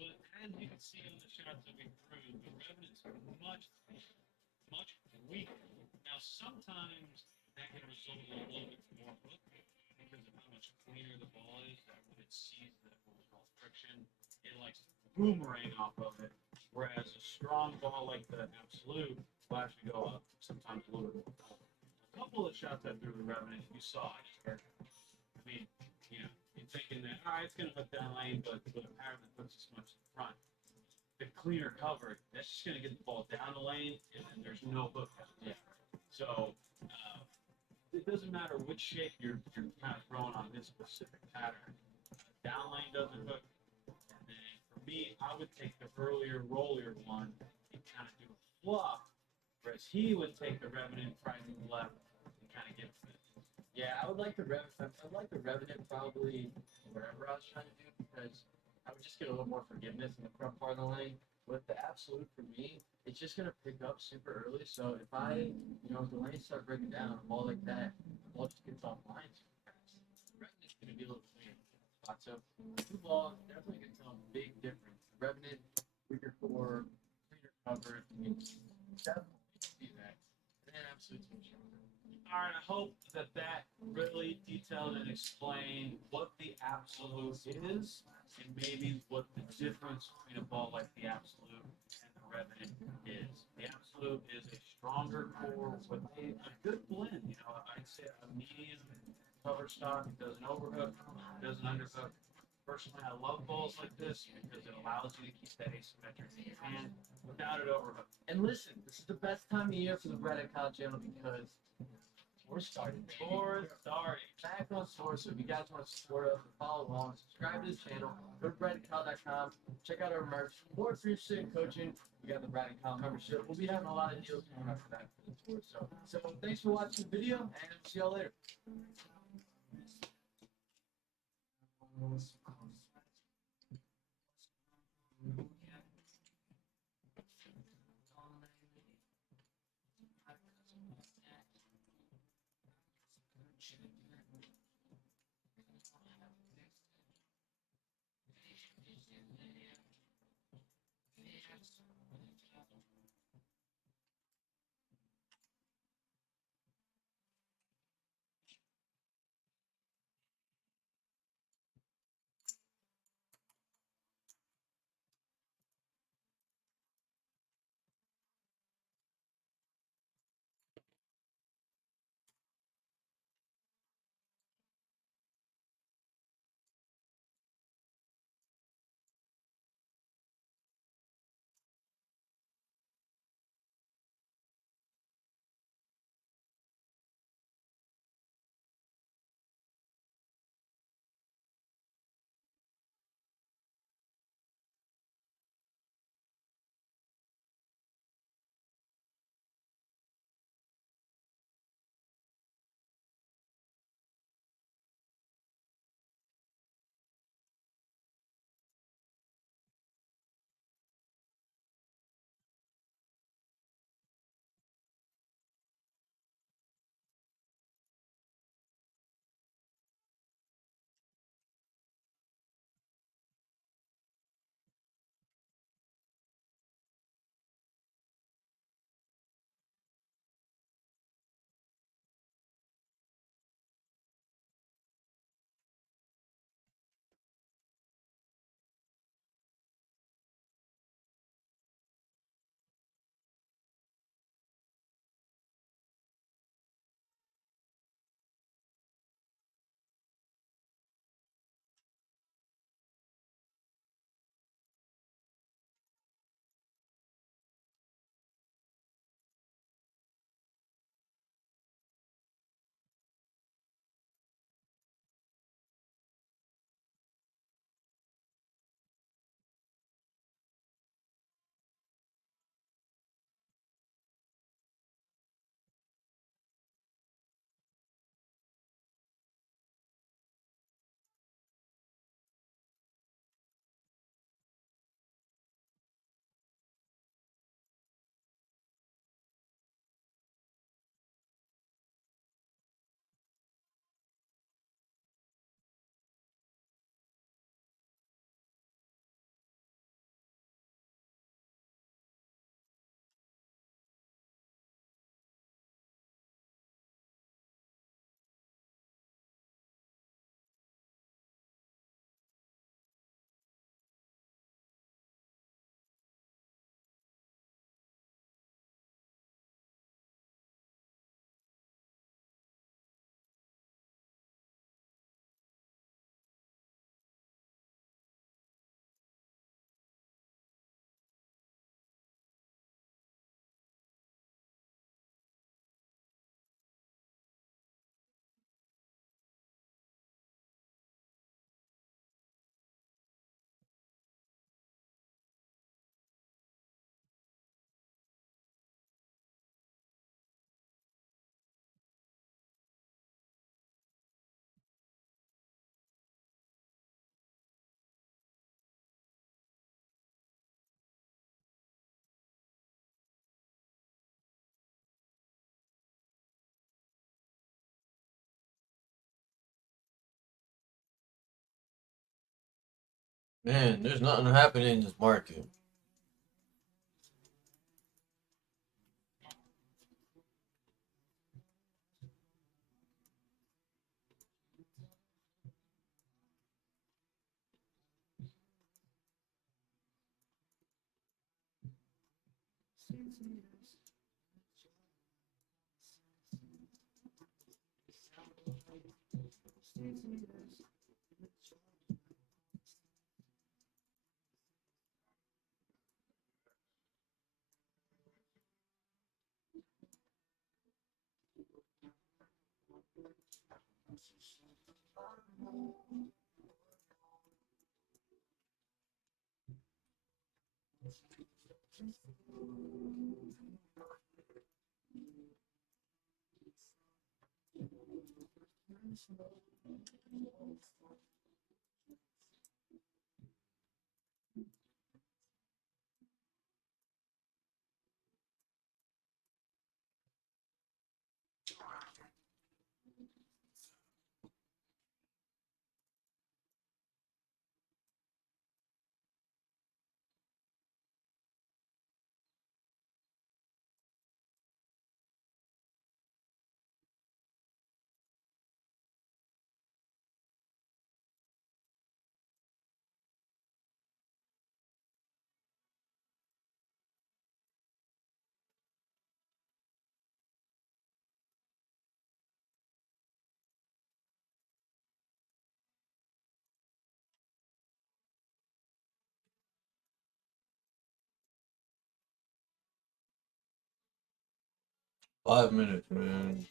But as you can see on the shots that we threw, the revenant's much weaker. Now sometimes that can result in a little bit more hook because of how much cleaner the ball is. That when it sees that what we call friction, it likes to boomerang off of it. Whereas a strong ball like the Absolute will actually go up sometimes a little bit more. A couple of shots I threw the Revenant, you saw it. I mean, you know, you're thinking that, all right, it's going to hook down lane, but apparently it hooks as much in front. The cleaner cover, that's just going to get the ball down the lane, and then there's no hook out there. So it doesn't matter which shape you're kind of throwing on this specific pattern. Down lane doesn't hook. And then for me, I would take the earlier, rollier one and kind of do a fluff, whereas he would take the Revenant probably to the left and kind of get it. Yeah, I'd like the Revenant probably wherever I was trying to do because I would just get a little more forgiveness in the front part of the lane. With the Absolute for me, it's just gonna pick up super early. So if if the lanes start breaking down, a ball like that, the ball just gets off line super fast. The Revenant's gonna be a little cleaner spot. So two balls definitely gonna tell a big difference. The Revenant, weaker core, cleaner cover, you can definitely see that. And then Absolute's much stronger. All right, I hope that really detailed and explained what the Absolute is and maybe what the difference between a ball like the Absolute and the Revenant is. The Absolute is a stronger core with a good blend. You know, I'd say a medium cover stock. It doesn't overhook, it doesn't underhook. Personally, I love balls like this because it allows you to keep that asymmetric in your hand without it overhook. And listen, this is the best time of year for the Red Account channel because we're starting. Back on tour, so if you guys want to support us, follow along, subscribe to the channel, go to BradandCal.com, check out our merch, or if you're interested in coaching, we got the Brad and Cal membership. We'll be having a lot of deals coming up for that for the tour. So thanks for watching the video, and see y'all later. Man, there's nothing happening in this market. $5 minutes, man.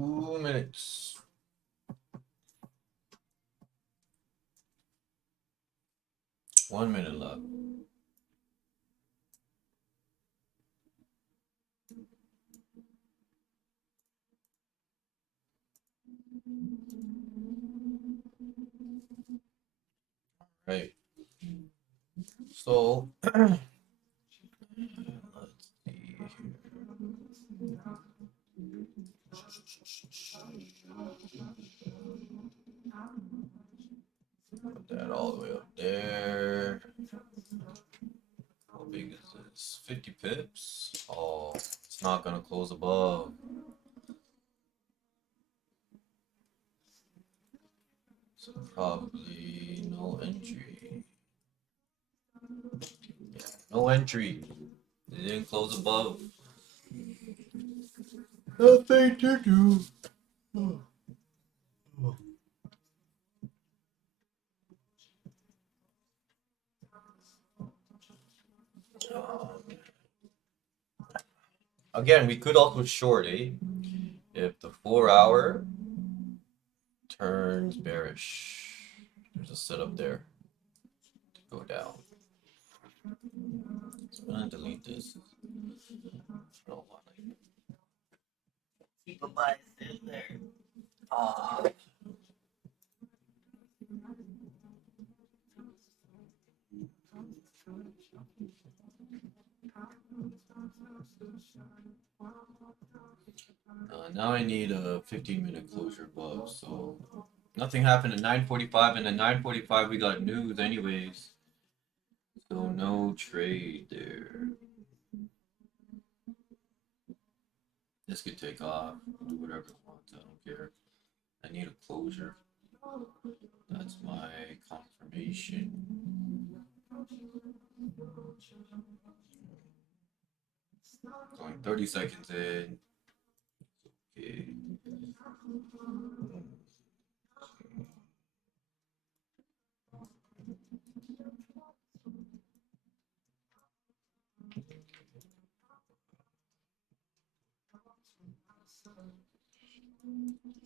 $2 minutes. $1 minute left. Right. So let's see here. Put that all the way up there. How big is this? 50 pips? Oh, it's not gonna close above. So probably no entry. Yeah, no entry. It didn't close above. Nothing to do. Again, we could also short, eh? If the 4 hour turns bearish, there's a setup there to go down. So I'm gonna delete this. I don't want to keep a bias in there. Ah. Now I need a 15-minute closure above, so nothing happened at 9:45, and at 9:45 we got news anyways. So no trade there. This could take off, do whatever it wants, I don't care. I need a closure. That's my confirmation. Going 30 seconds in. Okay.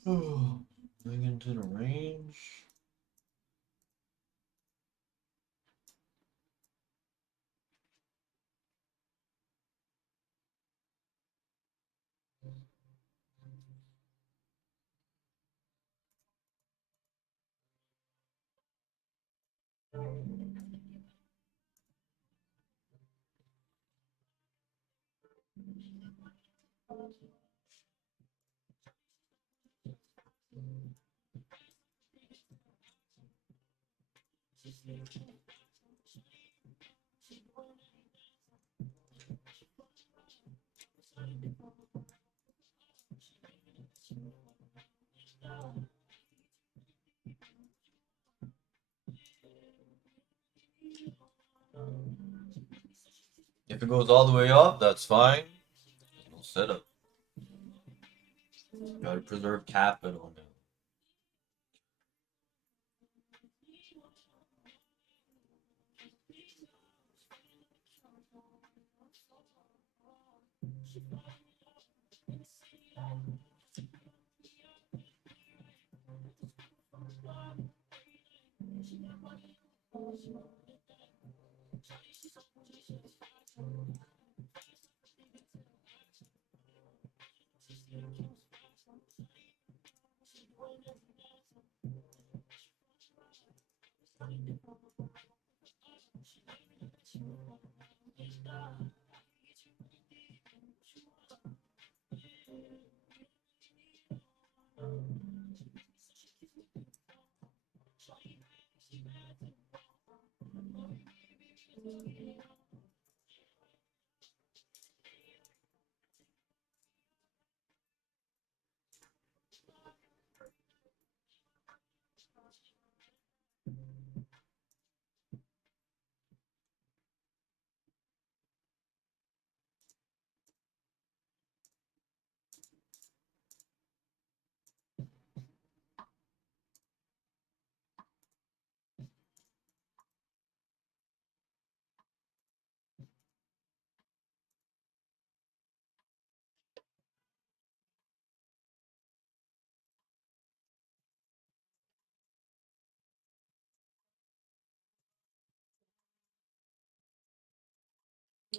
Oh, going into the range. If it goes all the way up, that's fine. No setup. Gotta preserve capital now.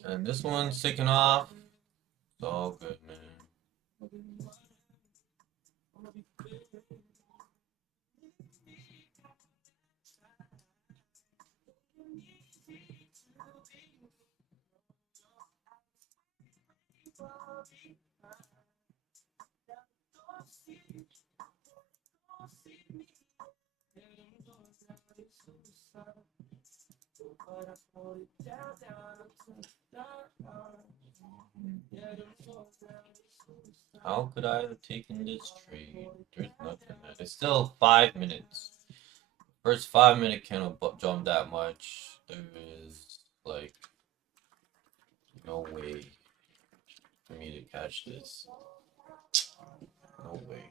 And this one's taking off. It's all good, man. How could I have taken this trade? There's nothing there. It's still 5 minutes. First 5 minute candle jump that much. There is like no way for me to catch this. No way.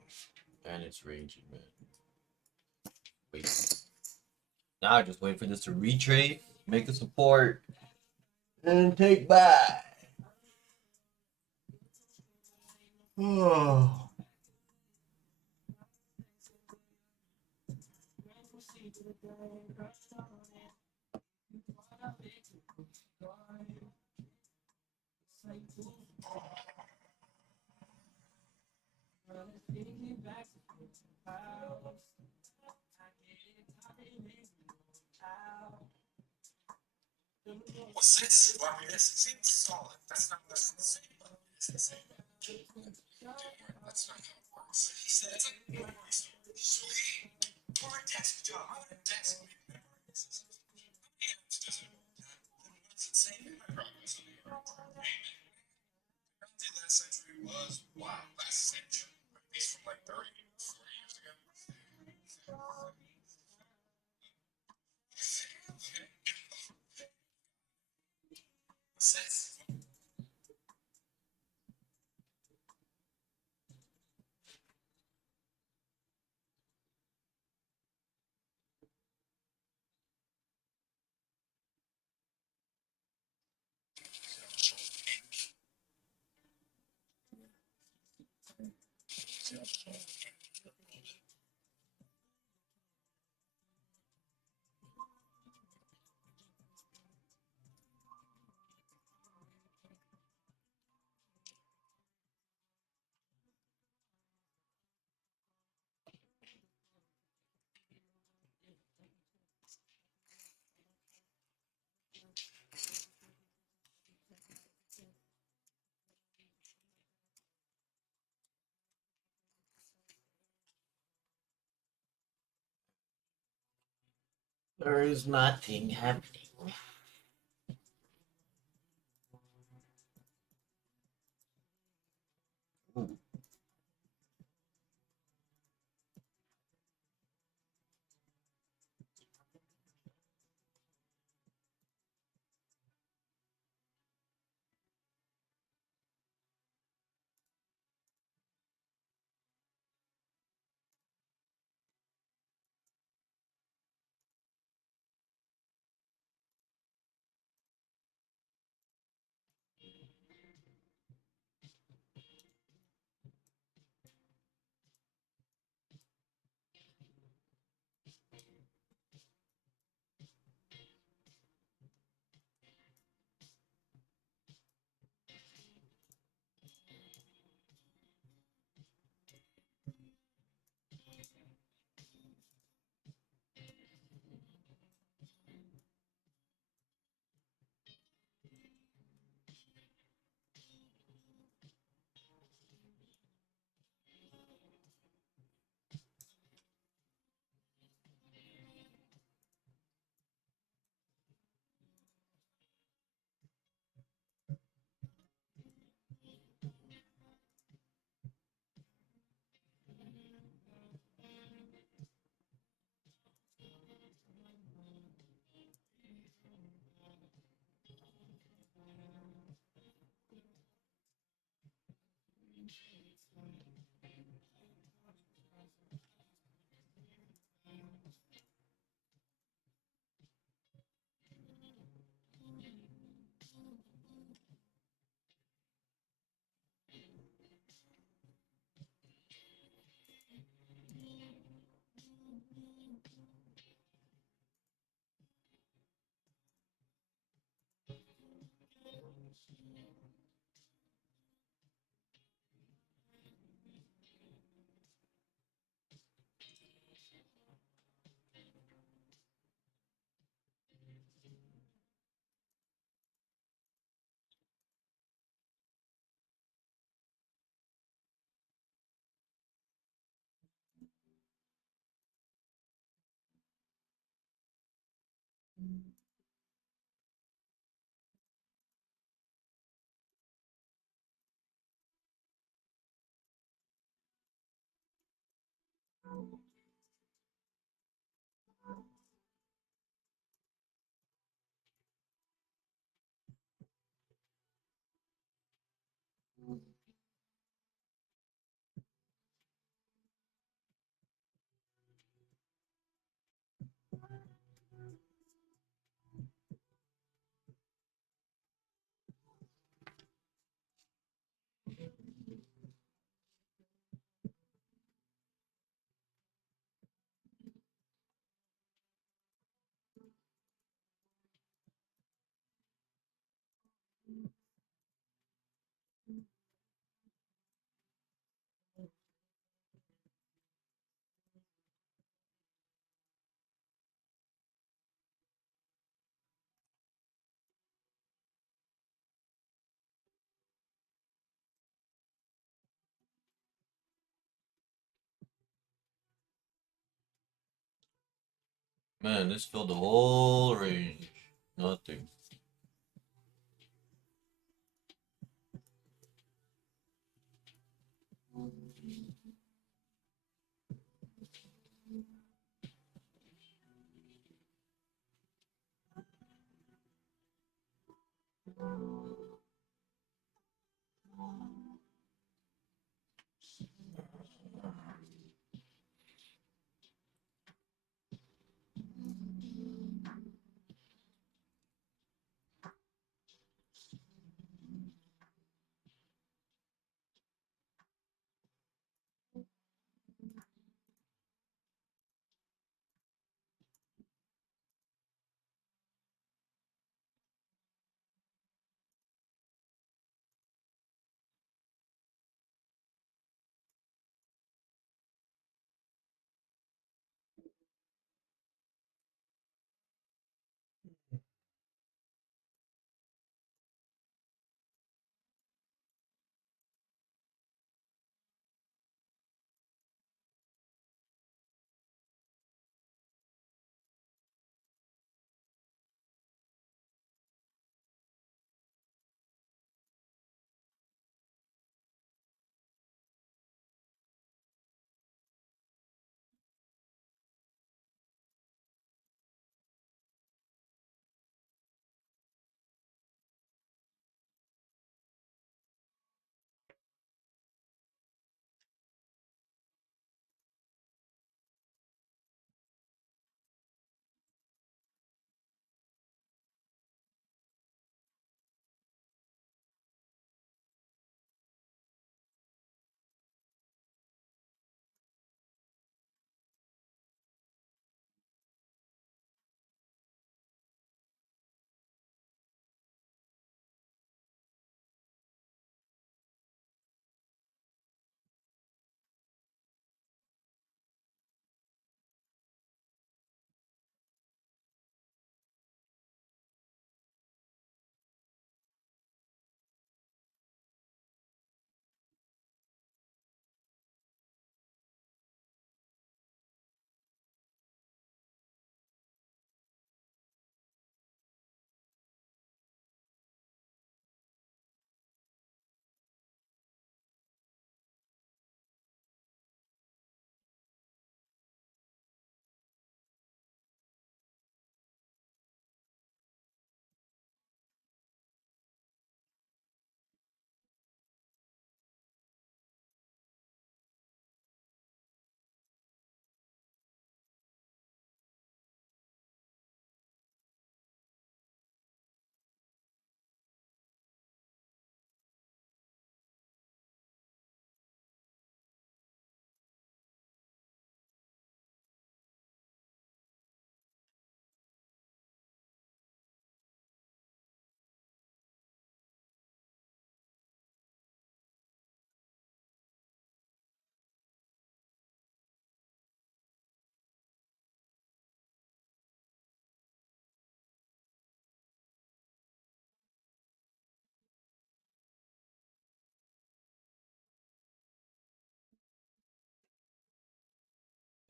And it's raging, man. Wait. Now I just wait for this to retrace, make a support, and take back. Oh. What's this? Well, I mean, this seems solid. That's not the same. It's the same. Dude, that's not how it works. He said it's like sweet. Or a desk job. How would a desk make memories? Yeah, it doesn't. What does it say in my progress on the Apparently last century was wild. Last century. He's from like 30, 40 years ago. What's this? There is nothing happening. Ooh. Man, this filled the whole range. Nothing.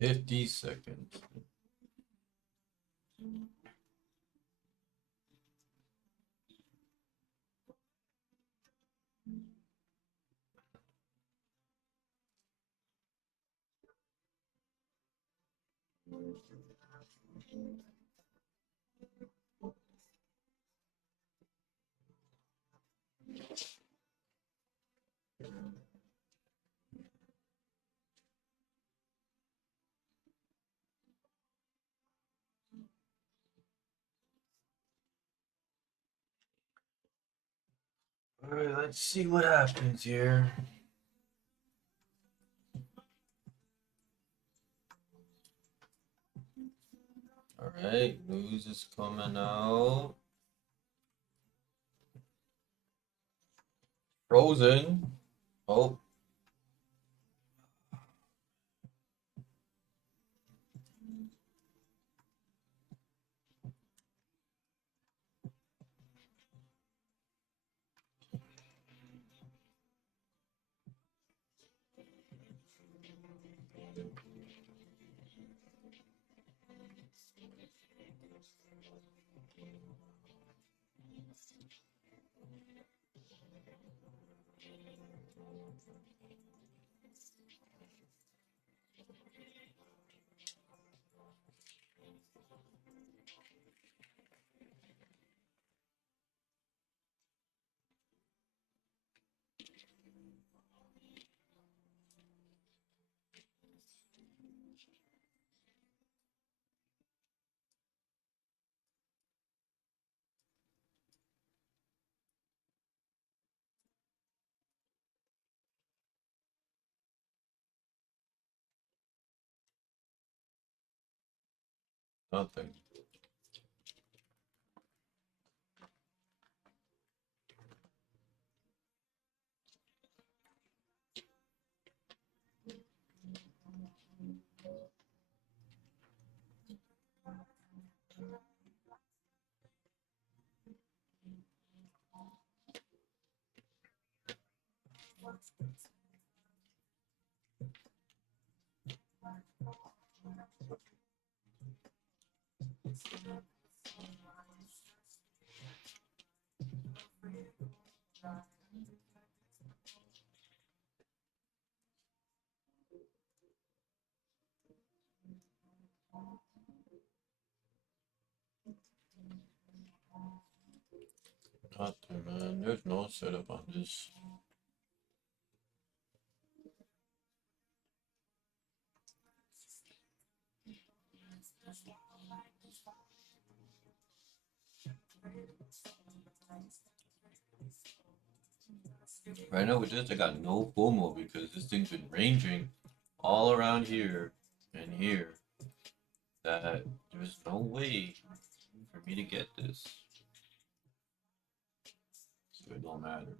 $50. Alright, let's see what happens here. Alright, news is coming out. Frozen. Oh. Nothing. Nothing, man. There's no setup on this. Right now with this, I got no FOMO because this thing's been ranging all around here and here that there's no way for me to get this. So it don't matter.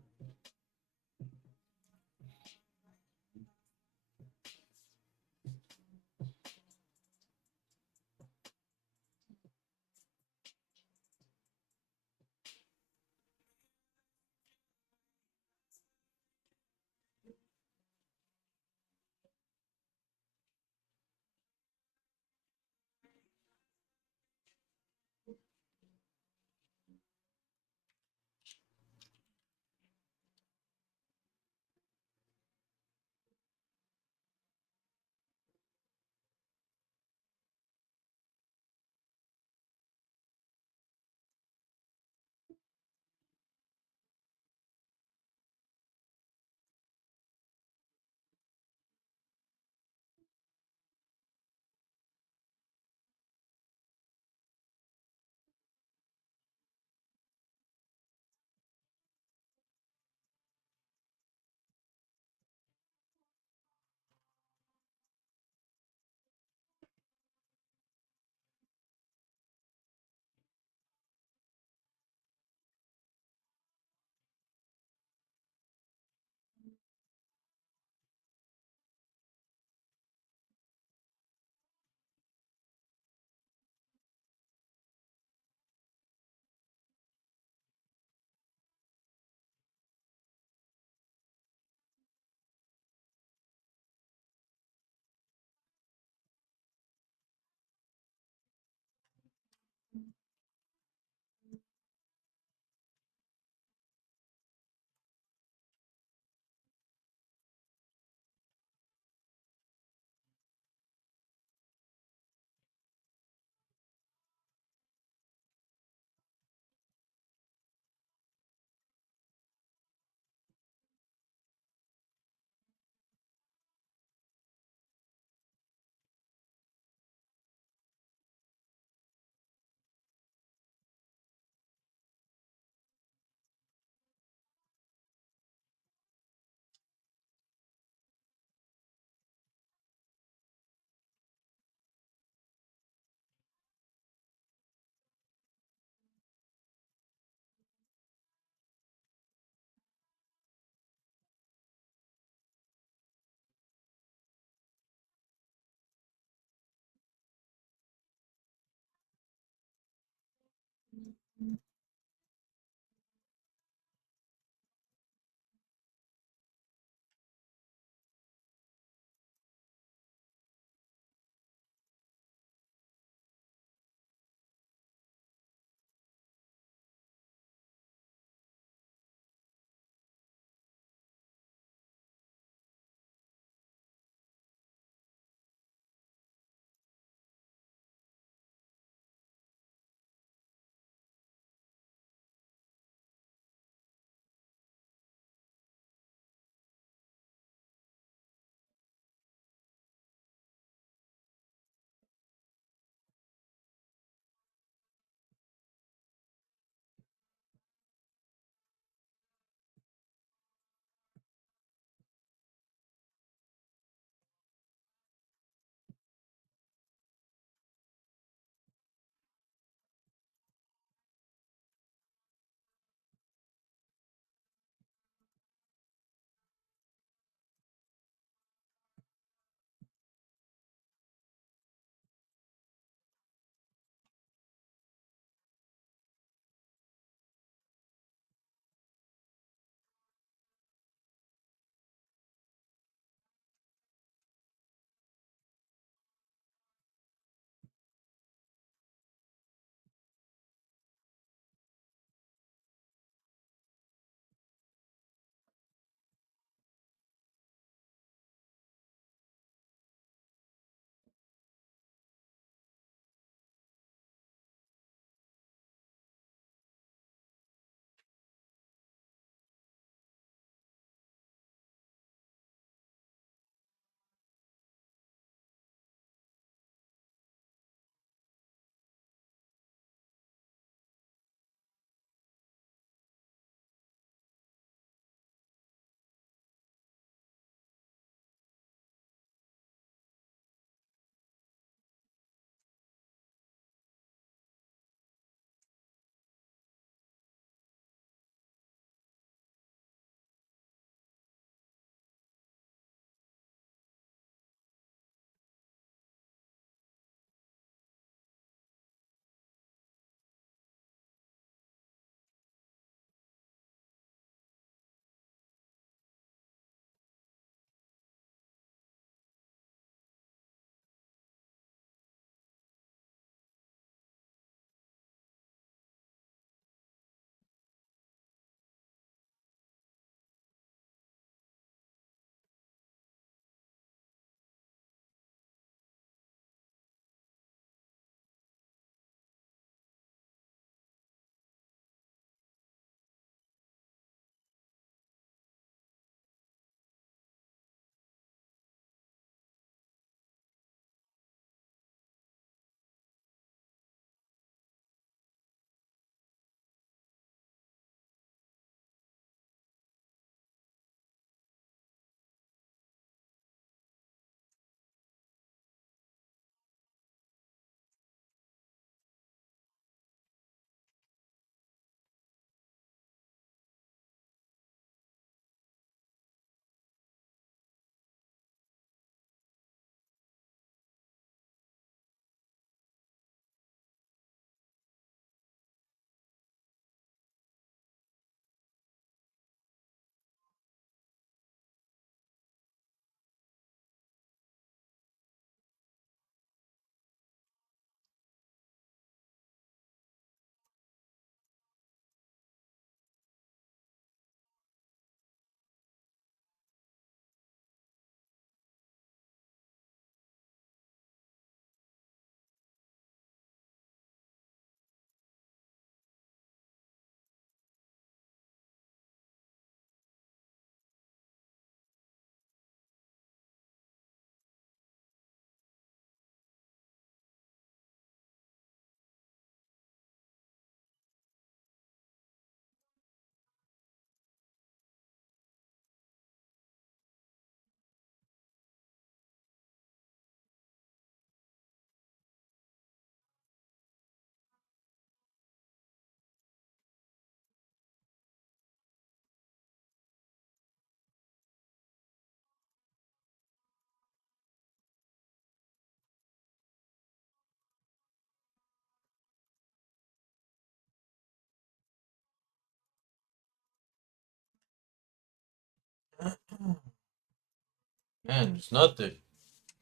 Man, there's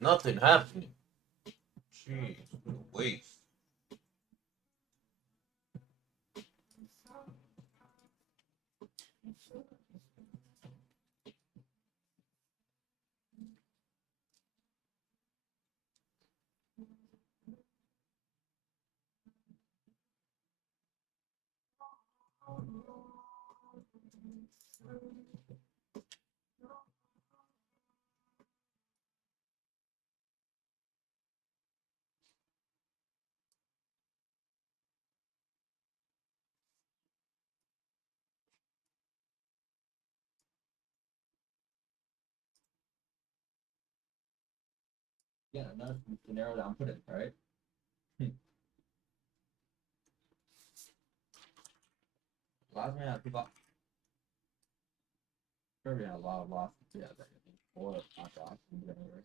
nothing happening. Jeez, what a waste. Yeah, enough to narrow down, put it right. Last man had people. Probably had a lot of losses. Yeah, I think 4 or 5 losses in January.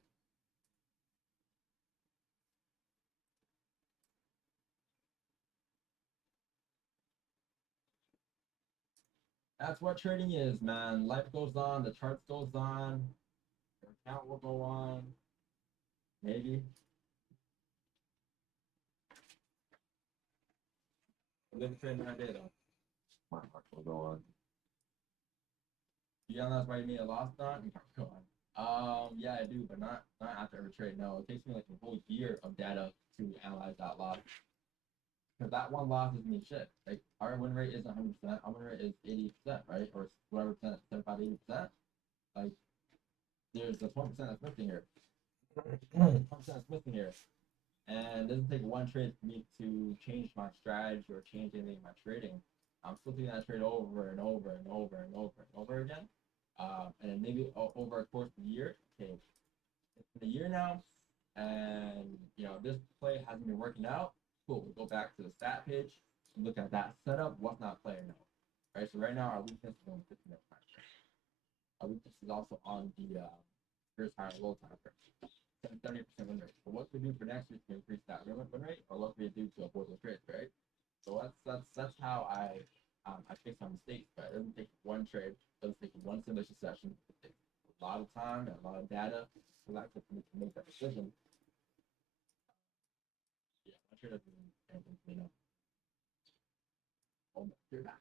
That's what trading is, man. Life goes on, the charts goes on, your account will go on. Maybe. Live trading that day though. My heart will go on. Yeah, that's why you need a loss on. Go on. Yeah, I do, but not after every trade. No, it takes me like a whole year of data to analyze that loss. Because that one loss doesn't mean shit. Like our win rate isn't 100%. Our win rate is 80%, right? Or whatever percent, 75, 80%. Like there's a 20% that's missing here. 20% that's missing here. And it doesn't take one trade for me to change my strategy or change anything in my trading. I'm still doing that trade over and over and over and over and over again. And maybe over a course of a year. Okay, it's been a year now, and this play hasn't been working out. Cool. We go back to the stat page, look at that setup. What's not playing now? Right. So right now our weakness is on the 15-minute time frame. Our weakness is also on the first higher low time frame. 70% win rate. So what can we do for next year to increase that win rate, or what can we do to avoid those trades, right? So that's how I fix my mistakes. But it doesn't take one trade. It doesn't take one simulation session. It takes a lot of time and a lot of data collected for me to make that decision. Yeah, one trade doesn't Oh, you're back.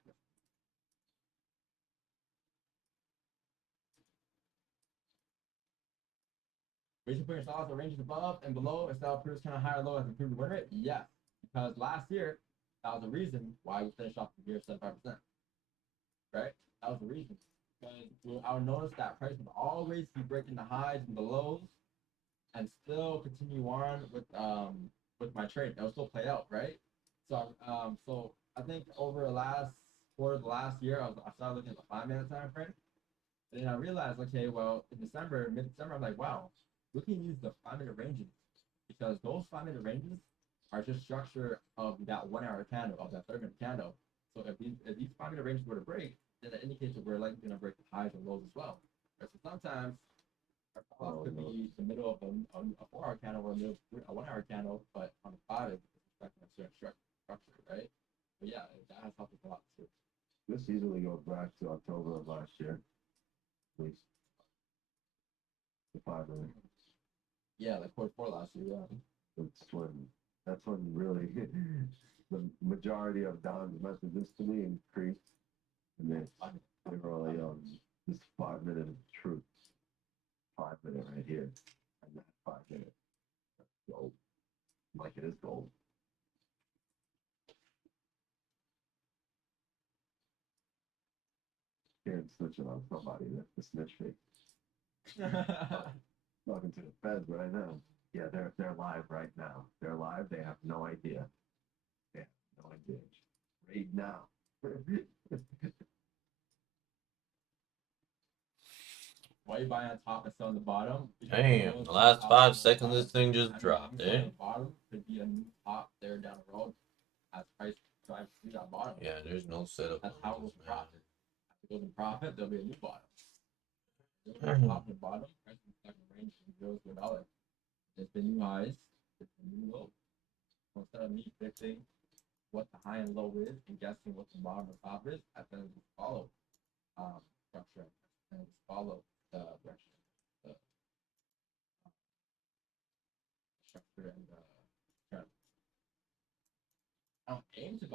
Reason for your styles are ranges above and below and style proves kind of higher or low as improved win rate? Yes. Because last year, that was the reason why we finished off the year 75%. Right? That was the reason. Because I would notice that price would always be breaking the highs and the lows and still continue on with my trade. That would still play out, right? So I think over the last quarter of the last year, I started looking at the 5-minute time frame. And then I realized, okay, well, in December, mid-December, I'm like, wow, we can use the 5-minute ranges because those 5-minute ranges are just structure of that 1 hour candle, of that 30-minute candle. So if these 5-minute ranges were to break, then that indicates that we're likely going to break the highs and lows as well. Right? So sometimes our call could be the middle of a 4-hour candle or a 1 hour candle, but on the 5 it's expecting a certain structure, right? But yeah, that has helped us a lot too. This easily goes back to October of last year. At least the 5-minute. Yeah, like Q4 last year, yeah. That's when really the majority of Don's messages to me increased. And then they were like, this 5-minute of truth. 5-minute right here. And that 5-minute. That's gold. Like it is gold. Here and snitching on somebody that's the snitch fake. Talking to the feds right now. Yeah, they're live right now. They're live. They have no idea. They have no idea. Right now. Why you buying on top and selling the bottom? Damn, the last 5 seconds this thing just dropped, eh? The bottom could be a new top there down the road as price drives through that bottom. Yeah, there's no setup. That's how it goes profit. As it goes in profit, there'll be a new bottom. Top and bottom, price is stuck in range from $0 to $1. It's the new highs, it's the new lows. So instead of me predicting what the high and low is and guessing what the bottom and top is, I then just follow structure and just follow the direction.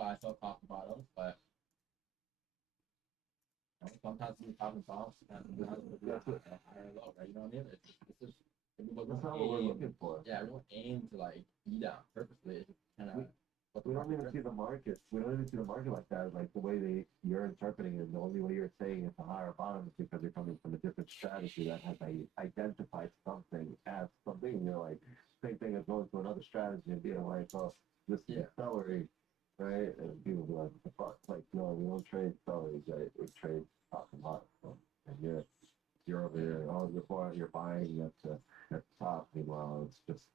buy, sell top to bottom, but sometimes we top and bottom, sometimes we have higher low, right? You know what I mean? It's just That's not what we're looking for. Yeah, we don't aim to like be down purposely. It's just kind of. We don't even see the market. We don't even see the market like that. Like the way you're interpreting it, the only way you're saying it's a higher bottom is because you're coming from a different strategy that has identified something as something. And you're like, same thing as going to another strategy and being like, oh, this is celery, right? And people be like, what the fuck? Like, no, we don't trade celery, right? We trade top and bottom. So, and you're over here, oh, you're buying at the top. Meanwhile, it's just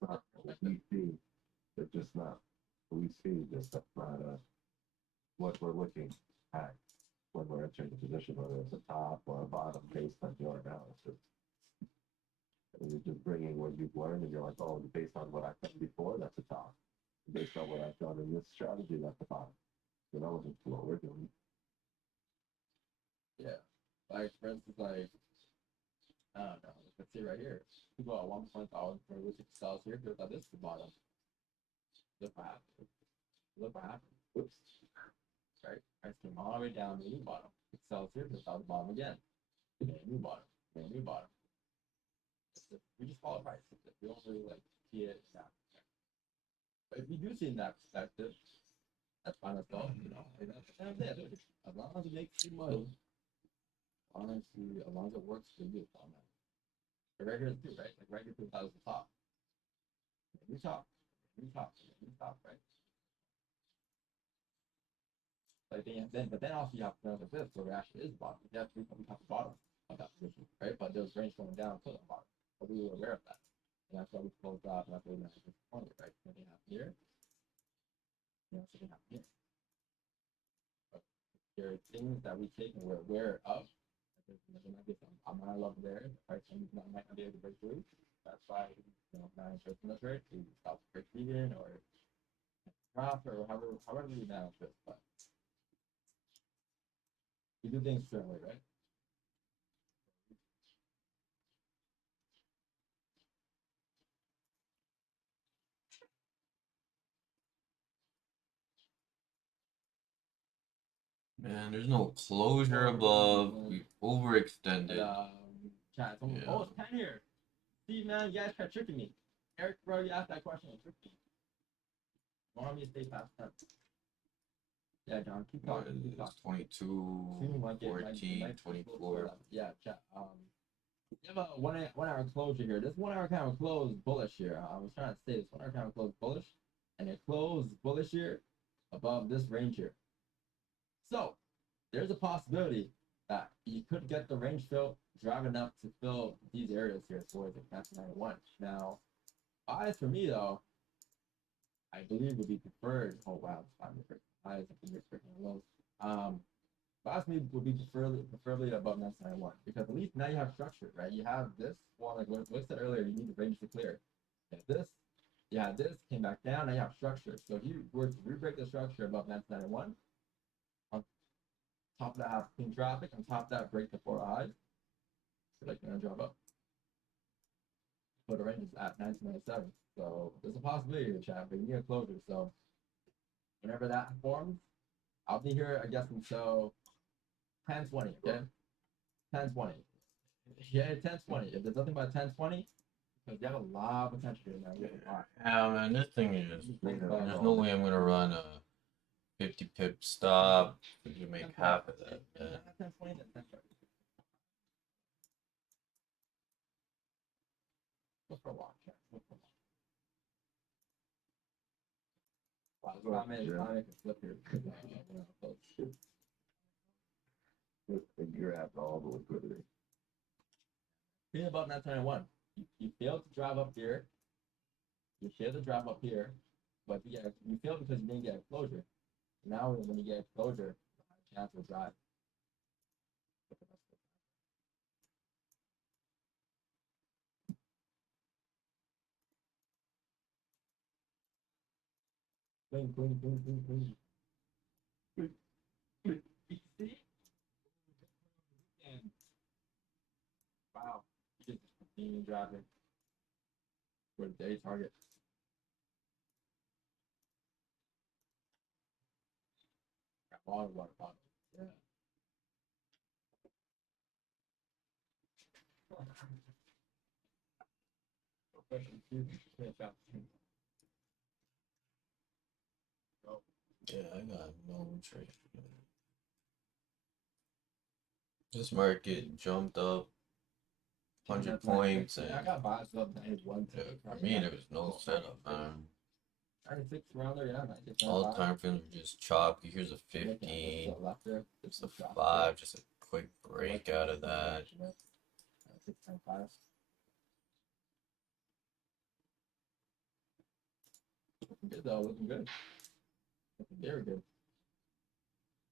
not what we see. It's just not. We see this, that's not what we're looking at when we're entering the position, whether it's a top or a bottom based on your analysis. And you're just bringing what you've learned and you're like, oh, based on what I've done before, that's a top. Based on what I've done in this strategy, that's a bottom. So that wasn't what we're doing. Yeah. Like, for instance, like, I don't know, let's see right here. People at 1 point for which it sells here, because this is the bottom. Look what happened. Look what happened. Oops. Right? Price came all the way down to the new bottom. It sells here, it sells the bottom again. And a new bottom. And a new bottom. We just follow price. We don't really like see it. Yeah. But if you do see in that perspective, that's fine as well. You know, as long as it makes you money, as long as it works for you, it's all that. But right here too, right? Like right here, that was the top. New top. New top. New top, right? Like but then also you have to know that this where it actually is bottom. You have to be from top to bottom of that position, right? But there's range going down to the bottom. But we were aware of that. And that's why we closed off, and that's why we have this point, right? Something happened here. You know, something happened here. But there are things that we take and we're aware of. There might be some amount of love there, right? Some might not be able to break through. That's why, you know, not interested in this rate, to stop break even or drop or however you manage this, but we do things differently, right? Man, there's no closure above. We overextended. Chat, someone, oh, it's 10 here. See, man, you guys tried tricking me. Eric, bro, you asked that question and tricked me. Want me to stay past 10? Yeah, John, keep talking. Keep talking. 22, 14, 24. Yeah, chat. You have a 1 hour closure here. This 1 hour kind of closed bullish here. I was trying to say this 1 hour kind of closed bullish, and it closed bullish here above this range here. So there's a possibility that you could get the range fill driving up to fill these areas here towards the Cash 91. Now, buys for me though, I believe would be preferred. Oh wow, it's finally highs and freaking lows. Buys for me would be preferably above 991 because at least now you have structure, right? You have this one, like what I said earlier, you need the range to clear. You have this, you had this, came back down, now you have structure. So if you were to re-break the structure above 991, on top of that have clean traffic, on top of that break the 4 highs, so like gonna drop up. But the range is at 1997. So there's a possibility here, chat, but you need a closure. So whenever that forms, I'll be here, I guess, until 10:20, okay? 10:20. Yeah, 10:20. If there's nothing by 10:20, because you have a lot of potential here, man. You have a lot. Yeah, man, this thing is. There's no way I'm gonna run a 50 pip stop. You make half of that, man. 10:20, then 10:30. Go for a walk, chat. Go for a walk. Wow, it's not making a flip here. You're after all the liquidity. Think about 991. You failed to drive up here. You failed to drive up here, but you failed because you didn't get a closure. Now when you get a closure, you have a chance to drive. Clean. See? Wow. You just continue driving for the day target. Water bottle. Yeah. Yeah, I got no trade. This market jumped up 100 points, and I got buys up 91. for me, there was no setup, man. 96 around there, yeah. 96, All 95. time frames were just choppy. Here's a 15. It's a 5, just a quick break out of that. 6.5. Looking good though, looking good. Looking very good.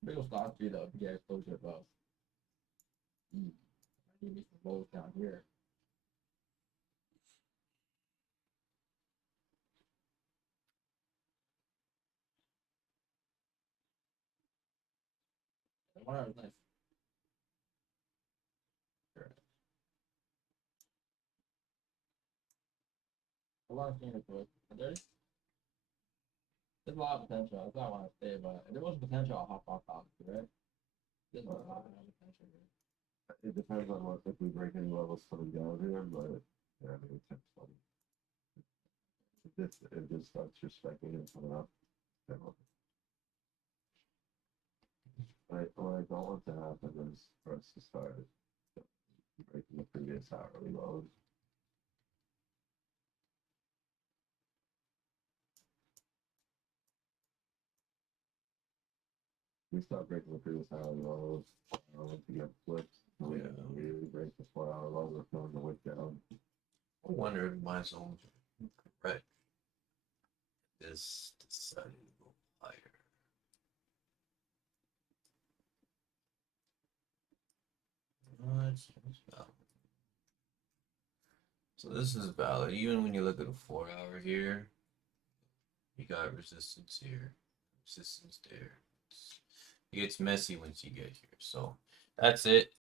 Big ol' stock tree though, if you get exposure above. I need me some lows down here. The wire is nice. Sure. A lot of things to it. There's a lot of potential. That's what I want to say, but if there was potential, I'll hop off obviously, right? There's a lot of potential here. It depends on what if we break any levels coming down here, but yeah, I mean it's funny. If this starts respecting and coming up, then what I don't want to happen is for us to start breaking the previous hourly lows. We start breaking the previous hourly lows, once we get flipped, we really break the 4-hour low, we're throwing the wick down. I wonder if my zones are correct. This decided to go higher. It's valid. So this is valid. Even when you look at a 4-hour here, you got resistance here, resistance there. It gets messy once you get here. So that's it.